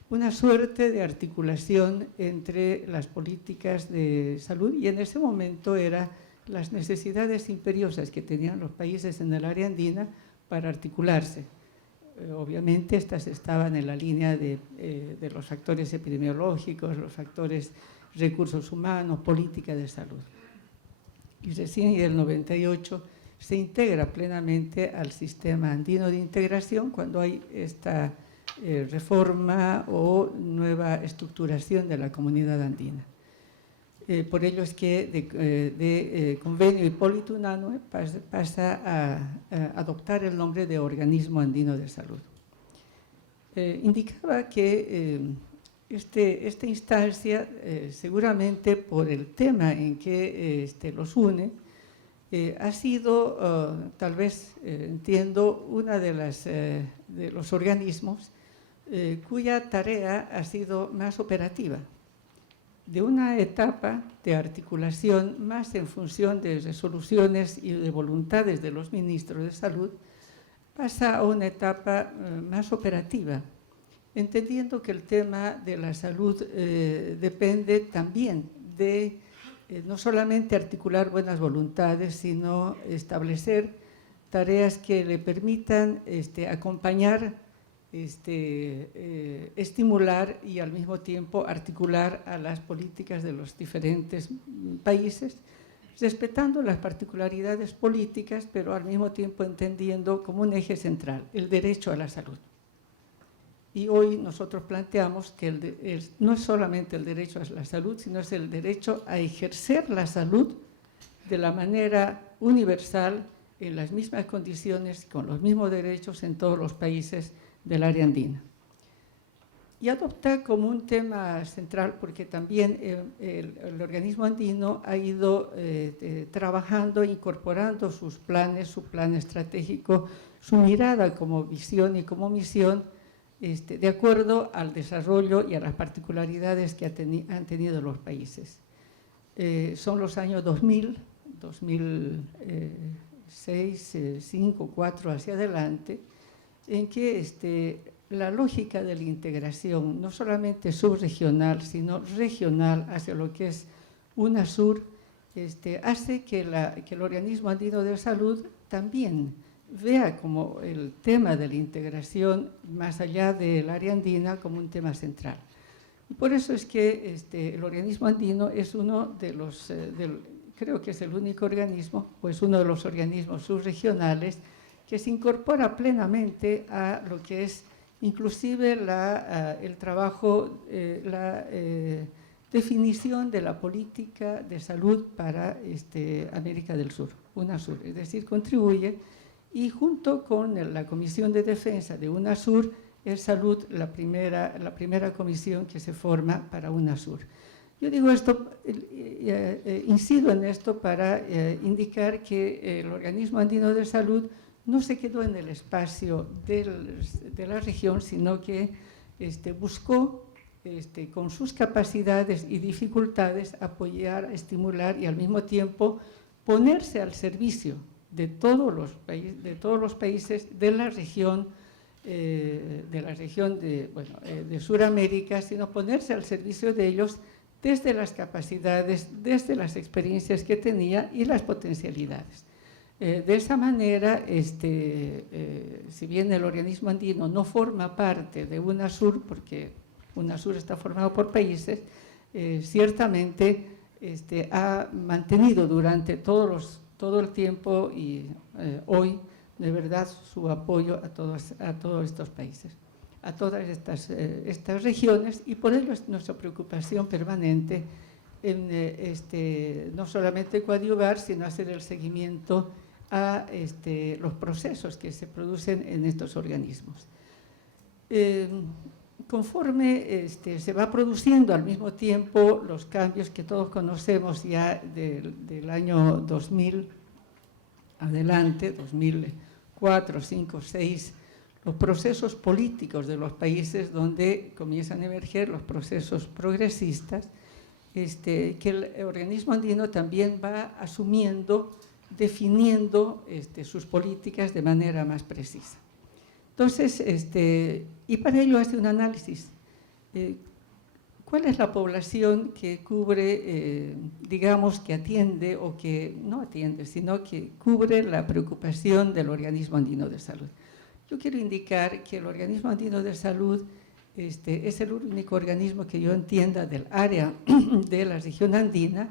una suerte de articulación entre las políticas de salud, y en ese momento eran las necesidades imperiosas que tenían los países en el área andina para articularse. Obviamente estas estaban en la línea de los factores epidemiológicos, los factores recursos humanos, política de salud. Y recién en el 98 se integra plenamente al sistema andino de integración cuando hay esta reforma o nueva estructuración de la comunidad andina. Por ello es que de convenio Hipólito Unanue pasa a adoptar el nombre de Organismo Andino de Salud. Indicaba que esta instancia, seguramente por el tema en que los une, ha sido, tal vez, entiendo, una de los organismos cuya tarea ha sido más operativa, de una etapa de articulación más en función de resoluciones y de voluntades de los ministros de salud, pasa a una etapa más operativa, entendiendo que el tema de la salud depende también de no solamente articular buenas voluntades, sino establecer tareas que le permitan acompañar, estimular y al mismo tiempo articular a las políticas de los diferentes países, respetando las particularidades políticas, pero al mismo tiempo entendiendo como un eje central el derecho a la salud. Y hoy nosotros planteamos que no es solamente el derecho a la salud, sino es el derecho a ejercer la salud de la manera universal, en las mismas condiciones, con los mismos derechos en todos los países del área andina. Y adopta como un tema central, porque también el organismo andino ha ido trabajando, incorporando sus planes, su plan estratégico, su mirada como visión y como misión, de acuerdo al desarrollo y a las particularidades que han tenido los países. Son los años 2000, 2006, 2005, 2004, hacia adelante, en que la lógica de la integración, no solamente subregional, sino regional, hacia lo que es UNASUR, hace que el organismo andino de salud también vea como el tema de la integración más allá del área andina como un tema central. Y por eso es que el organismo andino es uno de los, creo que es el único organismo, pues uno de los organismos subregionales que se incorpora plenamente a lo que es inclusive el trabajo, la definición de la política de salud para América del Sur, UNASUR. Es decir, contribuye, y junto con la Comisión de Defensa de UNASUR es Salud la primera comisión que se forma para UNASUR. Yo digo esto, incido en esto para indicar que el organismo andino de salud no se quedó en el espacio de la región, sino que buscó, con sus capacidades y dificultades, apoyar, estimular y al mismo tiempo ponerse al servicio de todos los países de la región, de Sudamérica, sino ponerse al servicio de ellos desde las capacidades, desde las experiencias que tenía y las potencialidades. De esa manera, si bien el organismo andino no forma parte de UNASUR, porque UNASUR está formado por países, ciertamente ha mantenido durante todo el tiempo y hoy, de verdad, su apoyo a todos estos países, a todas estas regiones, y por ello es nuestra preocupación permanente en no solamente coadyuvar, sino hacer el seguimiento a los procesos que se producen en estos organismos. Conforme se va produciendo al mismo tiempo los cambios que todos conocemos ya del año 2000 adelante, 2004, 2005, 2006, los procesos políticos de los países donde comienzan a emerger los procesos progresistas, que el organismo andino también va asumiendo, definiendo sus políticas de manera más precisa. Entonces, y para ello hace un análisis. ¿Cuál es la población que cubre, digamos, que atiende o que no atiende, sino que cubre la preocupación del organismo andino de salud? Yo quiero indicar que el organismo andino de salud es el único organismo que yo entienda del área de la región andina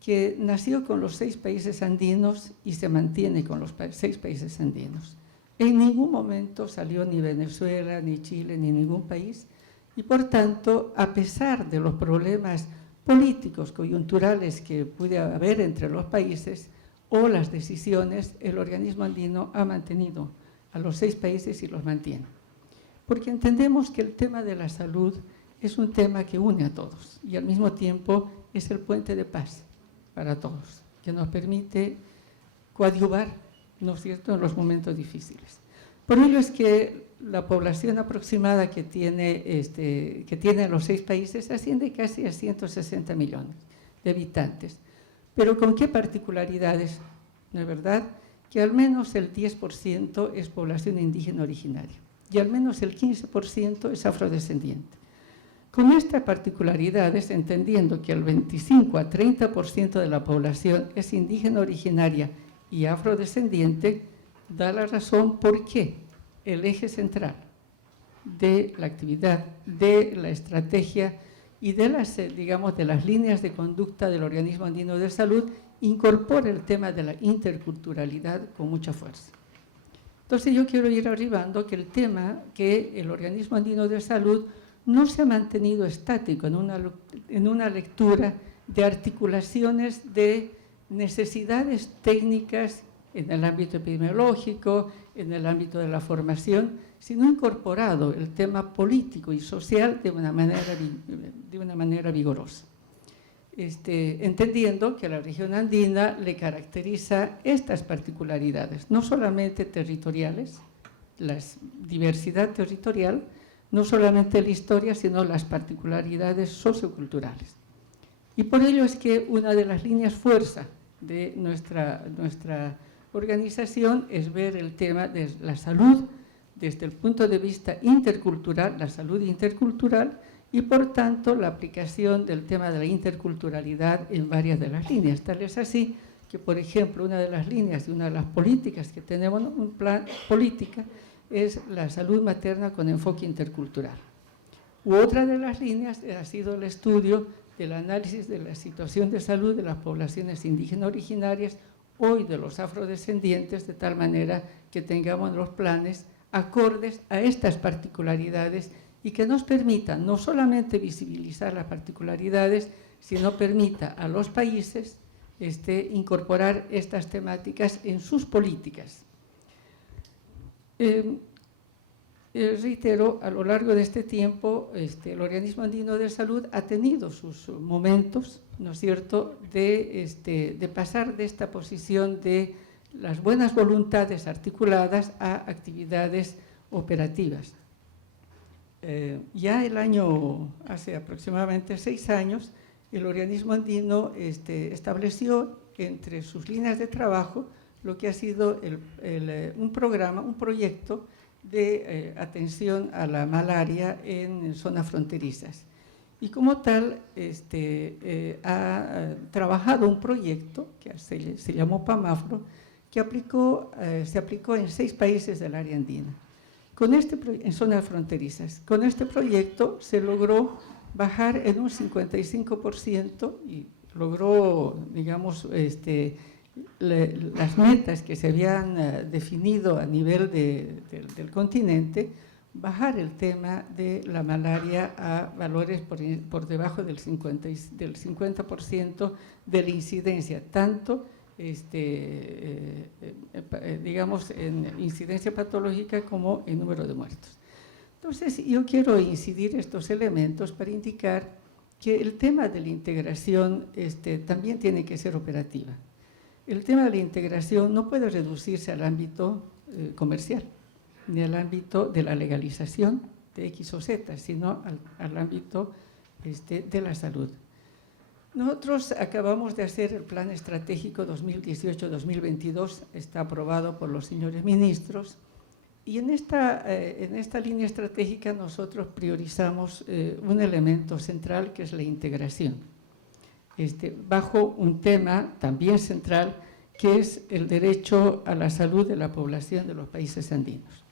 que nació con los 6 países andinos y se mantiene con los 6 países andinos. En ningún momento salió ni Venezuela, ni Chile, ni ningún país, y por tanto, a pesar de los problemas políticos, coyunturales que puede haber entre los países o las decisiones, el organismo andino ha mantenido a los 6 países y los mantiene. Porque entendemos que el tema de la salud es un tema que une a todos y al mismo tiempo es el puente de paz para todos, que nos permite coadyuvar, ¿no es cierto?, en los momentos difíciles. Por ello es que la población aproximada que tienen los 6 países asciende casi a 160 millones de habitantes. Pero ¿con qué particularidades? ¿No es verdad? Que al menos el 10% es población indígena originaria y al menos el 15% es afrodescendiente. Con estas particularidades, entendiendo que el 25 a 30% de la población es indígena originaria y afrodescendiente, da la razón por qué el eje central de la actividad, de la estrategia y de las, digamos, de las líneas de conducta del Organismo Andino de Salud incorpora el tema de la interculturalidad con mucha fuerza. Entonces yo quiero ir arribando que el tema que el Organismo Andino de Salud no se ha mantenido estático en una lectura de articulaciones de necesidades técnicas en el ámbito epidemiológico, en el ámbito de la formación, sino incorporado el tema político y social de una manera vigorosa. Entendiendo que a la región andina le caracteriza estas particularidades, no solamente territoriales, la diversidad territorial, no solamente la historia, sino las particularidades socioculturales. Y por ello es que una de las líneas fuerza de nuestra organización es ver el tema de la salud desde el punto de vista intercultural, la salud intercultural, y por tanto la aplicación del tema de la interculturalidad en varias de las líneas. Tal es así que, por ejemplo, una de las líneas y una de las políticas que tenemos, un plan política, es la salud materna con enfoque intercultural. Otra de las líneas ha sido el estudio del análisis de la situación de salud de las poblaciones indígenas originarias, hoy de los afrodescendientes, de tal manera que tengamos los planes acordes a estas particularidades y que nos permitan no solamente visibilizar las particularidades, sino permita a los países incorporar estas temáticas en sus políticas. Reitero, a lo largo de este tiempo, el Organismo Andino de Salud ha tenido sus momentos, ¿no es cierto?, de pasar de esta posición de las buenas voluntades articuladas a actividades operativas. Ya hace aproximadamente 6 años, el Organismo Andino estableció entre sus líneas de trabajo lo que ha sido un proyecto de atención a la malaria en zonas fronterizas. Y como tal, ha trabajado un proyecto que se llamó PAMAFRO, que se aplicó en 6 países del área andina, en zonas fronterizas. Con este proyecto se logró bajar en un 55% y logró, digamos, las metas que se habían definido a nivel del continente, bajar el tema de la malaria a valores por debajo del 50% de la incidencia, tanto digamos en incidencia patológica como en número de muertos. Entonces yo quiero incidir estos elementos para indicar que el tema de la integración también tiene que ser operativa. El tema de la integración no puede reducirse al ámbito comercial, ni al ámbito de la legalización de X o Z, sino al ámbito de la salud. Nosotros acabamos de hacer el Plan Estratégico 2018-2022, está aprobado por los señores ministros, y en esta línea estratégica nosotros priorizamos un elemento central que es la integración, bajo un tema también central que es el derecho a la salud de la población de los países andinos.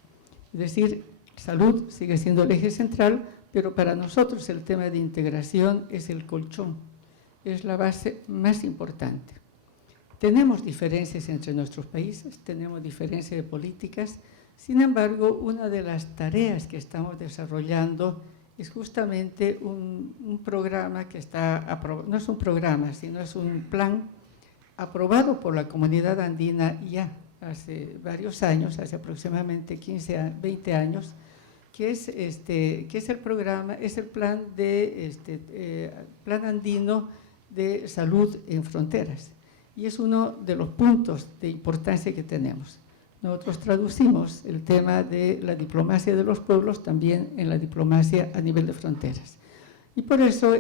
Es decir, salud sigue siendo el eje central, pero para nosotros el tema de integración es el colchón, es la base más importante. Tenemos diferencias entre nuestros países, tenemos diferencias de políticas, sin embargo, una de las tareas que estamos desarrollando es justamente un programa que está aprobado, no es un programa, sino es un plan aprobado por la comunidad andina ya hace varios años, hace aproximadamente 15 a 20 años, que es el programa, es el plan Plan Andino de Salud en Fronteras. y es uno de los puntos de importancia que tenemos. Nosotros traducimos el tema de la diplomacia de los pueblos también en la diplomacia a nivel de fronteras. Y por eso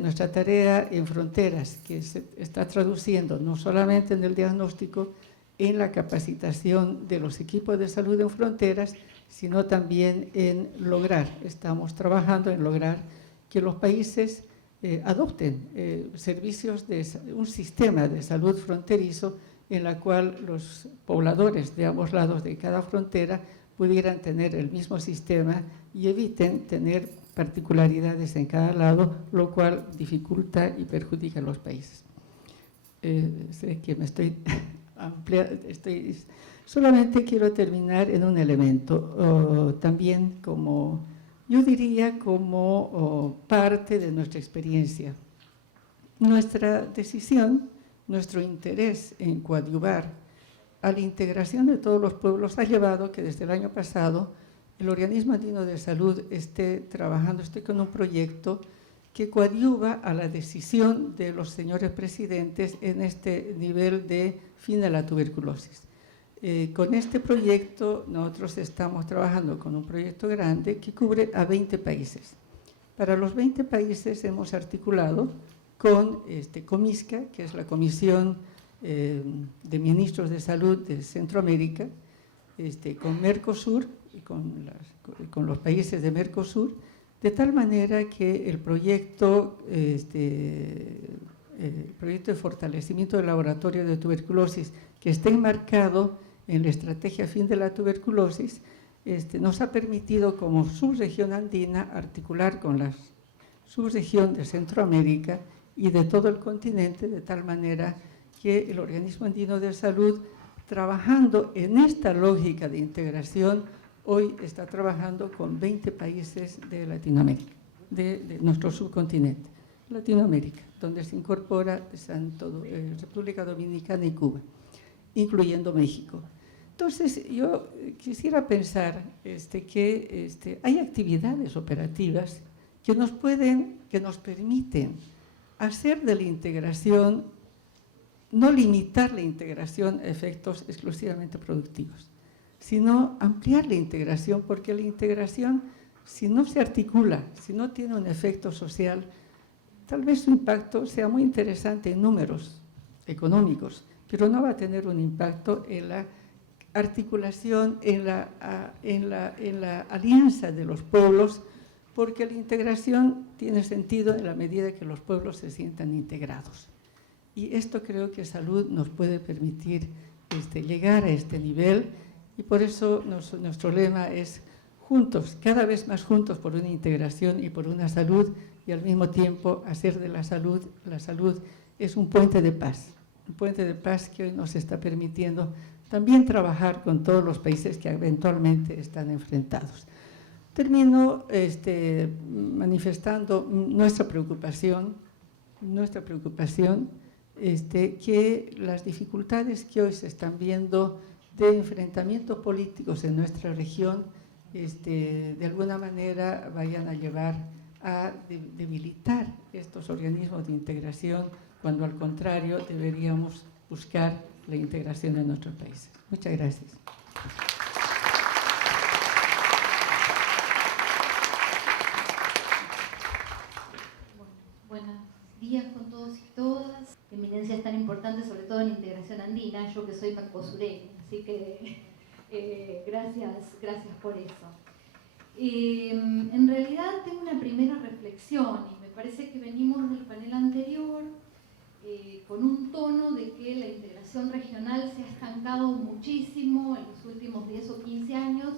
nuestra tarea en fronteras, que se está traduciendo no solamente en el diagnóstico, en la capacitación de los equipos de salud en fronteras, sino también en lograr, estamos trabajando en lograr que los países adopten servicios de un sistema de salud fronterizo en la cual los pobladores de ambos lados de cada frontera pudieran tener el mismo sistema y eviten tener particularidades en cada lado, lo cual dificulta y perjudica a los países. Sé que me estoy ampliando, solamente quiero terminar en un elemento, también como, yo diría, como parte de nuestra experiencia. Nuestra decisión, nuestro interés en coadyuvar a la integración de todos los pueblos ha llevado que desde el año pasado el Organismo Andino de Salud esté con un proyecto que coadyuva a la decisión de los señores presidentes en este nivel de fin de la tuberculosis. Con este proyecto nosotros estamos trabajando con un proyecto grande que cubre a 20 países. Para los 20 países hemos articulado con Comisca, que es la Comisión de Ministros de Salud de Centroamérica, con Mercosur y con los países de Mercosur, de tal manera que el proyecto de fortalecimiento del laboratorio de tuberculosis, que está enmarcado en la estrategia fin de la tuberculosis, nos ha permitido como subregión andina articular con la subregión de Centroamérica y de todo el continente, de tal manera que el Organismo Andino de Salud, trabajando en esta lógica de integración, hoy está trabajando con 20 países de Latinoamérica, de nuestro subcontinente, Latinoamérica, donde se incorpora República Dominicana y Cuba, incluyendo México. Entonces, yo quisiera pensar que hay actividades operativas que nos permiten hacer de la integración, no limitar la integración a efectos exclusivamente productivos, sino ampliar la integración, porque la integración, si no se articula, si no tiene un efecto social, tal vez su impacto sea muy interesante en números económicos, pero no va a tener un impacto en la articulación, en la alianza de los pueblos, porque la integración tiene sentido en la medida que los pueblos se sientan integrados. Y esto creo que salud nos puede permitir llegar a este nivel, y por eso nuestro lema es juntos, cada vez más juntos por una integración y por una salud, y al mismo tiempo hacer de la salud es un puente de paz que hoy nos está permitiendo también trabajar con todos los países que eventualmente están enfrentados. Termino manifestando nuestra preocupación que las dificultades que hoy se están viendo de enfrentamientos políticos en nuestra región, de alguna manera vayan a llevar a debilitar estos organismos de integración, cuando al contrario deberíamos buscar la integración de nuestros países. Muchas gracias. Buenos días con todos y todas. Eminencias tan importantes, sobre todo en integración andina, yo que soy mercosureña, así que gracias por eso. En realidad tengo una primera reflexión y me parece que venimos del panel anterior con un tono de que la integración regional se ha estancado muchísimo en los últimos 10 o 15 años,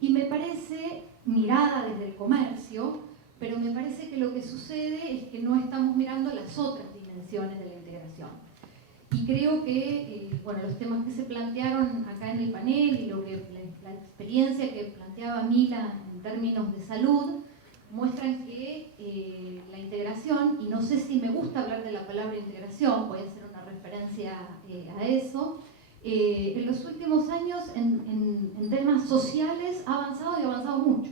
y me parece, mirada desde el comercio, pero me parece que lo que sucede es que no estamos mirando las otras dimensiones de la integración. Y creo que los temas que se plantearon acá en el panel y la experiencia que planteaba Mila en términos de salud muestran que la integración, y no sé si me gusta hablar de la palabra integración, voy a hacer una referencia a eso, en los últimos años en temas sociales ha avanzado y ha avanzado mucho.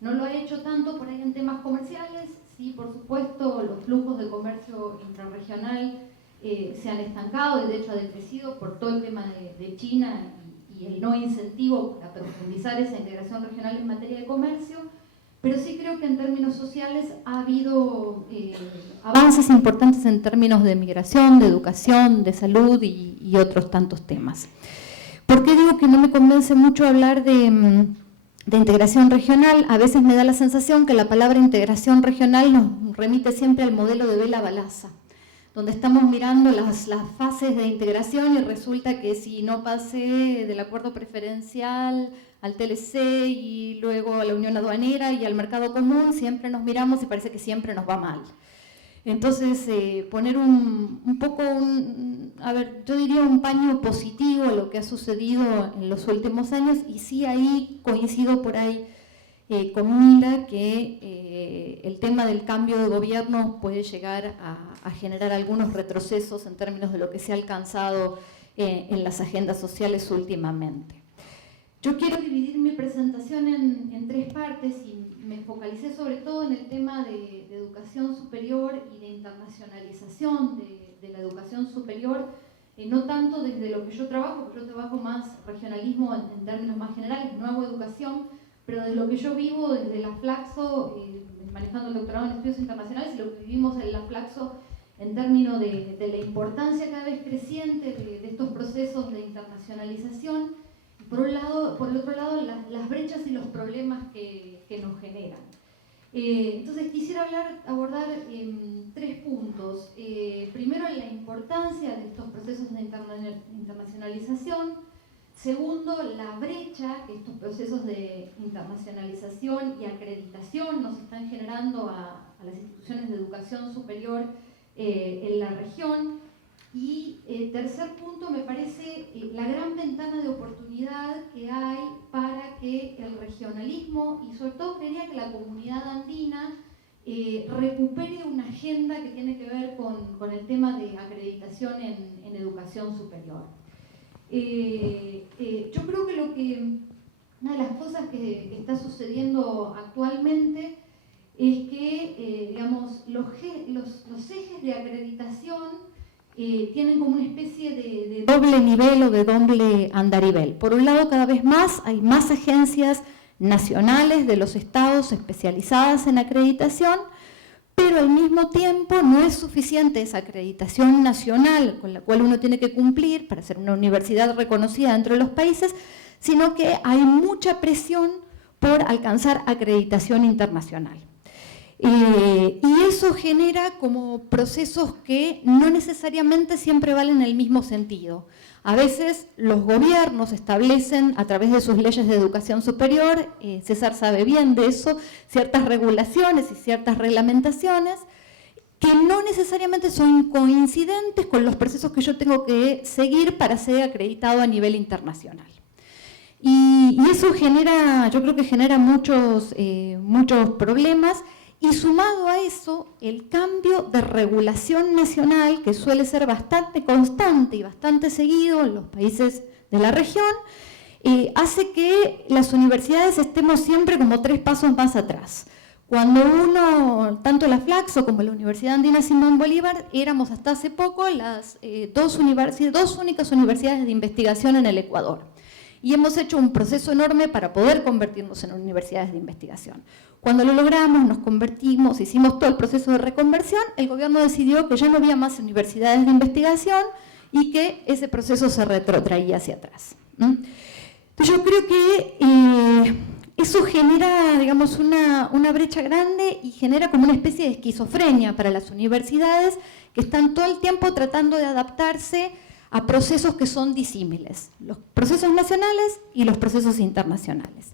No lo ha hecho tanto por ahí en temas comerciales, sí, por supuesto, los flujos de comercio intrarregional se han estancado y de hecho ha decrecido por todo el tema de China y el no incentivo para profundizar esa integración regional en materia de comercio, pero sí creo que en términos sociales ha habido avances importantes en términos de migración, de educación, de salud y otros tantos temas. ¿Por qué digo que no me convence mucho hablar de integración regional? A veces me da la sensación que la palabra integración regional nos remite siempre al modelo de Bela Balaza, donde estamos mirando las fases de integración y resulta que si no pasé del acuerdo preferencial al TLC y luego a la unión aduanera y al mercado común, siempre nos miramos y parece que siempre nos va mal. Entonces, poner un poco, yo diría un paño positivo a lo que ha sucedido en los últimos años, y sí ahí coincido por ahí con Mila que el tema del cambio de gobierno puede llegar a generar algunos retrocesos en términos de lo que se ha alcanzado en las agendas sociales últimamente. Yo quiero dividir mi presentación en tres partes y me focalicé sobre todo en el tema de educación superior y de internacionalización de la educación superior, no tanto desde lo que yo trabajo, porque yo trabajo más regionalismo en términos más generales, no hago educación, pero desde lo que yo vivo desde la Flaxo, manejando el doctorado en estudios internacionales, y lo que vivimos en la Flaxo en términos de la importancia cada vez creciente de estos procesos de internacionalización. Por el otro lado, las brechas y los problemas que nos generan. Entonces quisiera abordar tres puntos. Primero, la importancia de estos procesos de internacionalización. Segundo, la brecha que estos procesos de internacionalización y acreditación nos están generando a las instituciones de educación superior en la región. Y tercer punto, me parece la gran ventana de oportunidad que hay para que el regionalismo y sobre todo creería que la comunidad andina recupere una agenda que tiene que ver con el tema de acreditación en educación superior. Yo creo que una de las cosas que está sucediendo actualmente es que los ejes de acreditación tienen como una especie de doble nivel o de doble andarivel. Por un lado, cada vez más hay más agencias nacionales de los estados especializadas en acreditación, pero al mismo tiempo no es suficiente esa acreditación nacional con la cual uno tiene que cumplir para ser una universidad reconocida dentro de los países, sino que hay mucha presión por alcanzar acreditación internacional. Y eso genera como procesos que no necesariamente siempre van en el mismo sentido. A veces los gobiernos establecen a través de sus leyes de educación superior, César sabe bien de eso, ciertas regulaciones y ciertas reglamentaciones que no necesariamente son coincidentes con los procesos que yo tengo que seguir para ser acreditado a nivel internacional. Y eso genera, yo creo que genera muchos problemas. Y sumado a eso, el cambio de regulación nacional, que suele ser bastante constante y bastante seguido en los países de la región, hace que las universidades estemos siempre como 3 pasos más atrás. Cuando tanto la Flaxo como la Universidad Andina Simón Bolívar, éramos hasta hace poco las dos únicas universidades de investigación en el Ecuador. Y hemos hecho un proceso enorme para poder convertirnos en universidades de investigación. Cuando lo logramos, nos convertimos, hicimos todo el proceso de reconversión, el gobierno decidió que ya no había más universidades de investigación y que ese proceso se retrotraía hacia atrás. Entonces yo creo que eso genera, digamos, una brecha grande y genera como una especie de esquizofrenia para las universidades que están todo el tiempo tratando de adaptarse a procesos que son disímiles, los procesos nacionales y los procesos internacionales.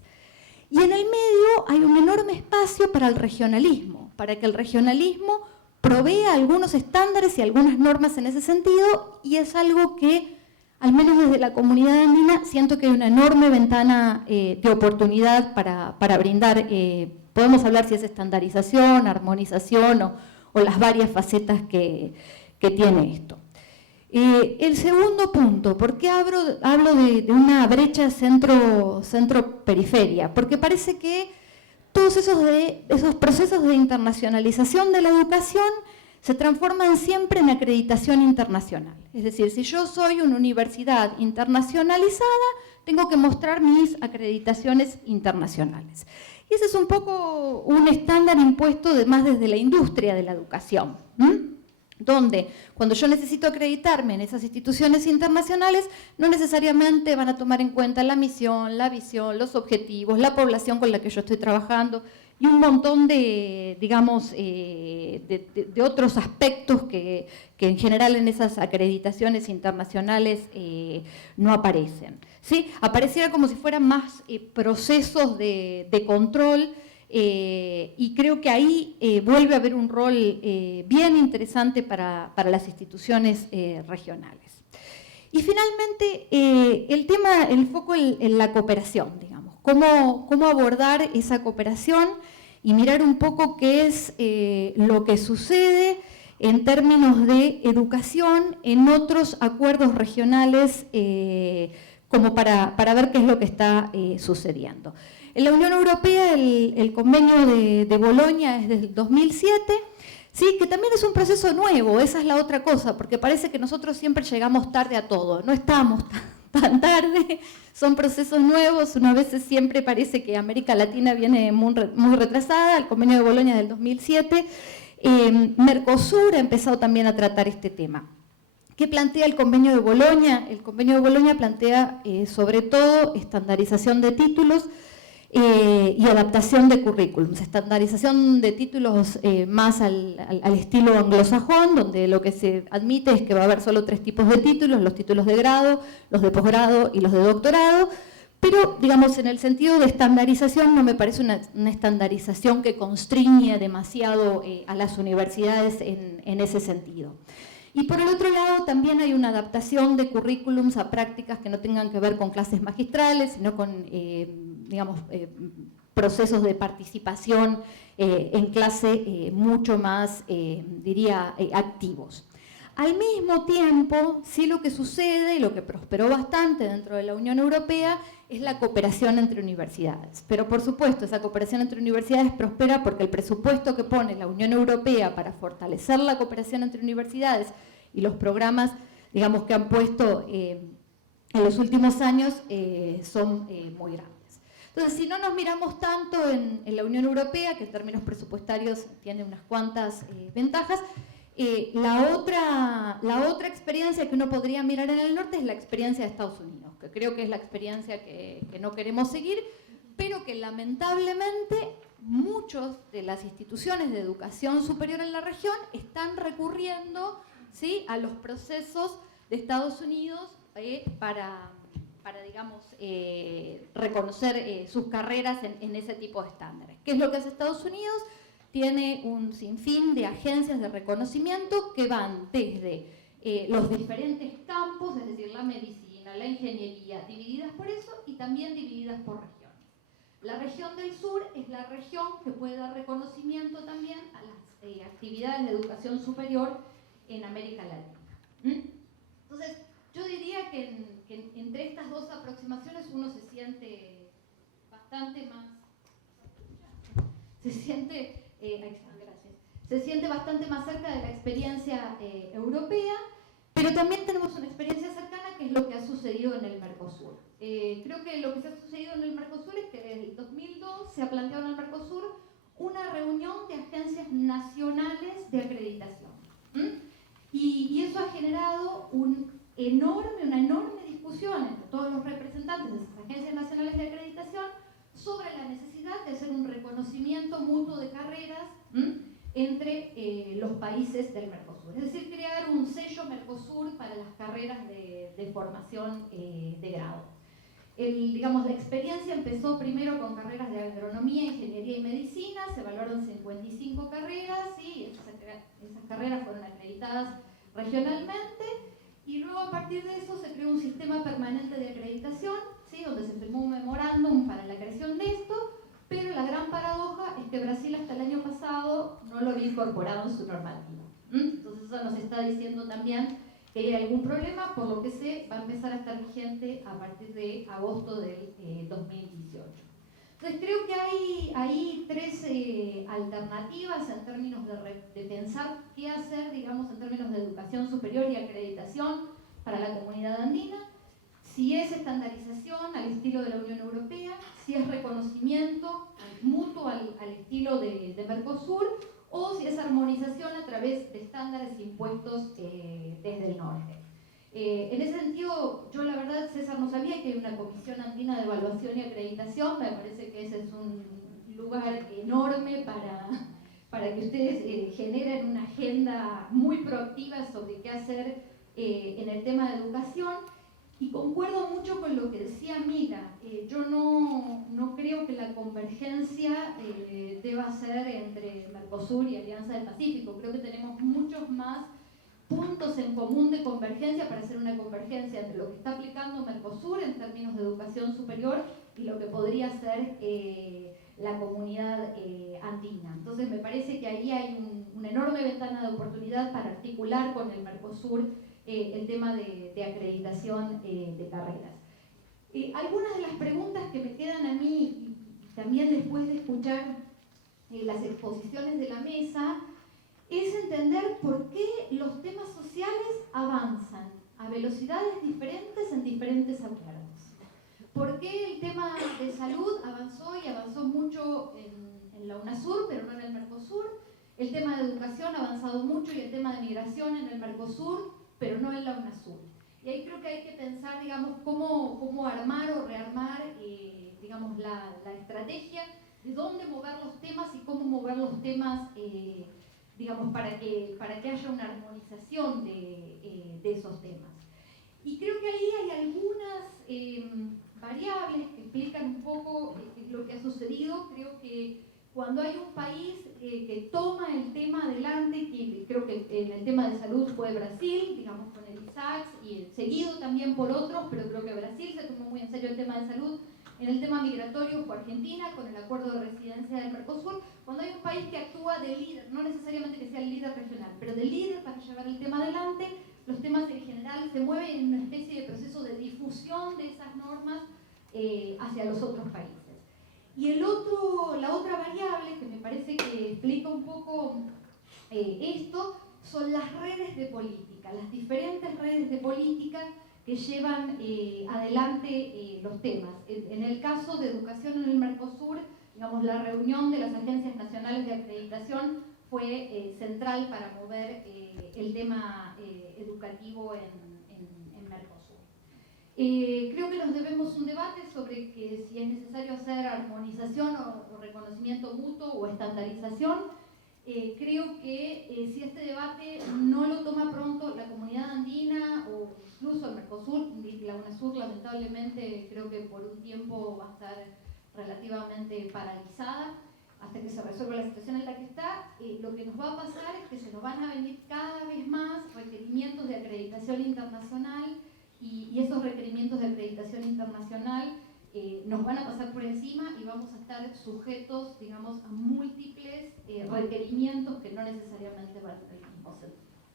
Y en el medio hay un enorme espacio para el regionalismo, para que el regionalismo provea algunos estándares y algunas normas en ese sentido, y es algo que, al menos desde la comunidad andina, siento que hay una enorme ventana de oportunidad para brindar, podemos hablar si es estandarización, armonización o las varias facetas que tiene esto. El segundo punto, ¿por qué hablo de una brecha centro-periferia? Porque parece que todos esos procesos de internacionalización de la educación se transforman siempre en acreditación internacional. Es decir, si yo soy una universidad internacionalizada, tengo que mostrar mis acreditaciones internacionales. Y ese es un poco un estándar impuesto más desde la industria de la educación, donde cuando yo necesito acreditarme en esas instituciones internacionales, no necesariamente van a tomar en cuenta la misión, la visión, los objetivos, la población con la que yo estoy trabajando y un montón de, digamos, de otros aspectos que en general en esas acreditaciones internacionales no aparecen, ¿sí? Apareciera como si fueran más procesos de control. Y creo que ahí vuelve a haber un rol bien interesante para las instituciones regionales. Y finalmente, el foco en la cooperación, digamos. Cómo abordar esa cooperación y mirar un poco qué es lo que sucede en términos de educación en otros acuerdos regionales, como para ver qué es lo que está sucediendo. En la Unión Europea el convenio de Bolonia es del 2007, ¿sí? Que también es un proceso nuevo, esa es la otra cosa, porque parece que nosotros siempre llegamos tarde a todo, no estamos tan tarde, son procesos nuevos, una vez siempre parece que América Latina viene muy retrasada, el convenio de Bolonia es del 2007, Mercosur ha empezado también a tratar este tema. ¿Qué plantea el convenio de Bolonia? El convenio de Bolonia plantea sobre todo estandarización de títulos, y adaptación de currículums, estandarización de títulos más al estilo anglosajón, donde lo que se admite es que va a haber solo 3 tipos de títulos, los títulos de grado, los de posgrado y los de doctorado, pero digamos en el sentido de estandarización no me parece una estandarización que constriñe demasiado a las universidades en ese sentido. Y por el otro lado también hay una adaptación de currículums a prácticas que no tengan que ver con clases magistrales, sino con digamos, procesos de participación en clase mucho más, diría, activos. Al mismo tiempo, sí lo que sucede y lo que prosperó bastante dentro de la Unión Europea es la cooperación entre universidades. Pero por supuesto, esa cooperación entre universidades prospera porque el presupuesto que pone la Unión Europea para fortalecer la cooperación entre universidades y los programas, digamos, que han puesto en los últimos años son muy grandes. Entonces, si no nos miramos tanto en la Unión Europea, que en términos presupuestarios tiene unas cuantas ventajas, la otra experiencia que uno podría mirar en el norte es la experiencia de Estados Unidos, que creo que es la experiencia que no queremos seguir, pero que lamentablemente muchas de las instituciones de educación superior en la región están recurriendo, ¿sí?, a los procesos de Estados Unidos para digamos, reconocer sus carreras en ese tipo de estándares. ¿Qué es lo que hace Estados Unidos? Tiene un sinfín de agencias de reconocimiento que van desde los diferentes campos, es decir, la medicina, la ingeniería, divididas por eso y también divididas por regiones. La región del sur es la región que puede dar reconocimiento también a las actividades de educación superior en América Latina. Entonces, yo diría que entre estas dos aproximaciones uno se siente bastante más... Se siente bastante más cerca de la experiencia europea, pero también tenemos una experiencia cercana que es lo que ha sucedido en el Mercosur. Creo que lo que se ha sucedido en el Mercosur es que desde el 2002 se ha planteado en el Mercosur una reunión de agencias nacionales de acreditación. Y eso ha generado una enorme discusión entre todos los representantes de esas agencias nacionales de acreditación sobre la necesidad de hacer un reconocimiento mutuo de carreras entre los países del Mercosur. Es decir, crear un sello Mercosur para las carreras de formación de grado. Digamos, la experiencia empezó primero con carreras de agronomía, ingeniería y medicina, se evaluaron 55 carreras y esas carreras fueron acreditadas regionalmente y luego a partir de eso se creó un sistema permanente de acreditación, ¿sí?, donde se firmó un memorándum para la creación de esto, pero la gran paradoja es que Brasil hasta el año pasado no lo había incorporado en su normativa. Entonces eso nos está diciendo también que hay algún problema, por lo que se va a empezar a estar vigente a partir de agosto del 2018. Entonces creo que hay 3 alternativas en términos de pensar qué hacer, digamos, en términos de educación superior y acreditación para la comunidad andina, si es estandarización al estilo de la Unión Europea, si es reconocimiento mutuo al estilo de Mercosur, o si es armonización a través de estándares impuestos desde el norte. En ese sentido, yo la verdad, César, no sabía que hay una comisión andina de evaluación y acreditación. Me parece que ese es un lugar enorme para que ustedes generen una agenda muy proactiva sobre qué hacer en el tema de educación. Y concuerdo mucho con lo que decía Mila. Yo no creo que la convergencia deba ser entre Mercosur y Alianza del Pacífico. Creo que tenemos muchos más puntos en común de convergencia para hacer una convergencia entre lo que está aplicando Mercosur en términos de educación superior y lo que podría ser la comunidad andina. Entonces me parece que ahí hay una enorme ventana de oportunidad para articular con el Mercosur el tema de acreditación de carreras. Algunas de las preguntas que me quedan a mí, también después de escuchar las exposiciones de la mesa, es entender por qué los temas sociales avanzan a velocidades diferentes en diferentes acuerdos. ¿Por qué el tema de salud avanzó y avanzó mucho en la UNASUR, pero no en el Mercosur? El tema de educación ha avanzado mucho y el tema de migración en el Mercosur, pero no en la UNASUR. Y ahí creo que hay que pensar, digamos, cómo armar o rearmar, digamos, la estrategia de dónde mover los temas y cómo mover los temas, digamos, para que haya una armonización de esos temas. Y creo que ahí hay algunas variables que explican un poco lo que ha sucedido. Creo que cuando hay un país que toma el tema adelante, que creo que en el tema de salud fue Brasil, digamos con el ISACS, y seguido también por otros, pero creo que Brasil se tomó muy en serio el tema de salud. En el tema migratorio fue Argentina, con el acuerdo de residencia del Mercosur. Cuando hay un país que actúa de líder, no necesariamente que sea el líder regional, pero de líder para llevar el tema adelante, los temas en general se mueven en una especie de proceso de difusión de esas normas hacia los otros países. Y la otra variable que me parece que explica un poco esto son las redes de política, las diferentes redes de política que llevan adelante los temas. En el caso de educación en el Mercosur, digamos, la reunión de las agencias nacionales de acreditación fue central para mover el tema educativo en Mercosur. Creo que nos debemos un debate sobre que si es necesario hacer armonización o reconocimiento mutuo o estandarización. Creo que si este debate no lo toma pronto la comunidad andina o incluso el Mercosur, la UNASUR lamentablemente creo que por un tiempo va a estar relativamente paralizada hasta que se resuelva la situación en la que está, lo que nos va a pasar es que se nos van a venir cada vez más requerimientos de acreditación internacional y esos requerimientos de acreditación internacional nos van a pasar por encima y vamos a estar sujetos, digamos, a múltiples requerimientos que no necesariamente van a ser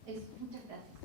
el mismo. Muchas gracias.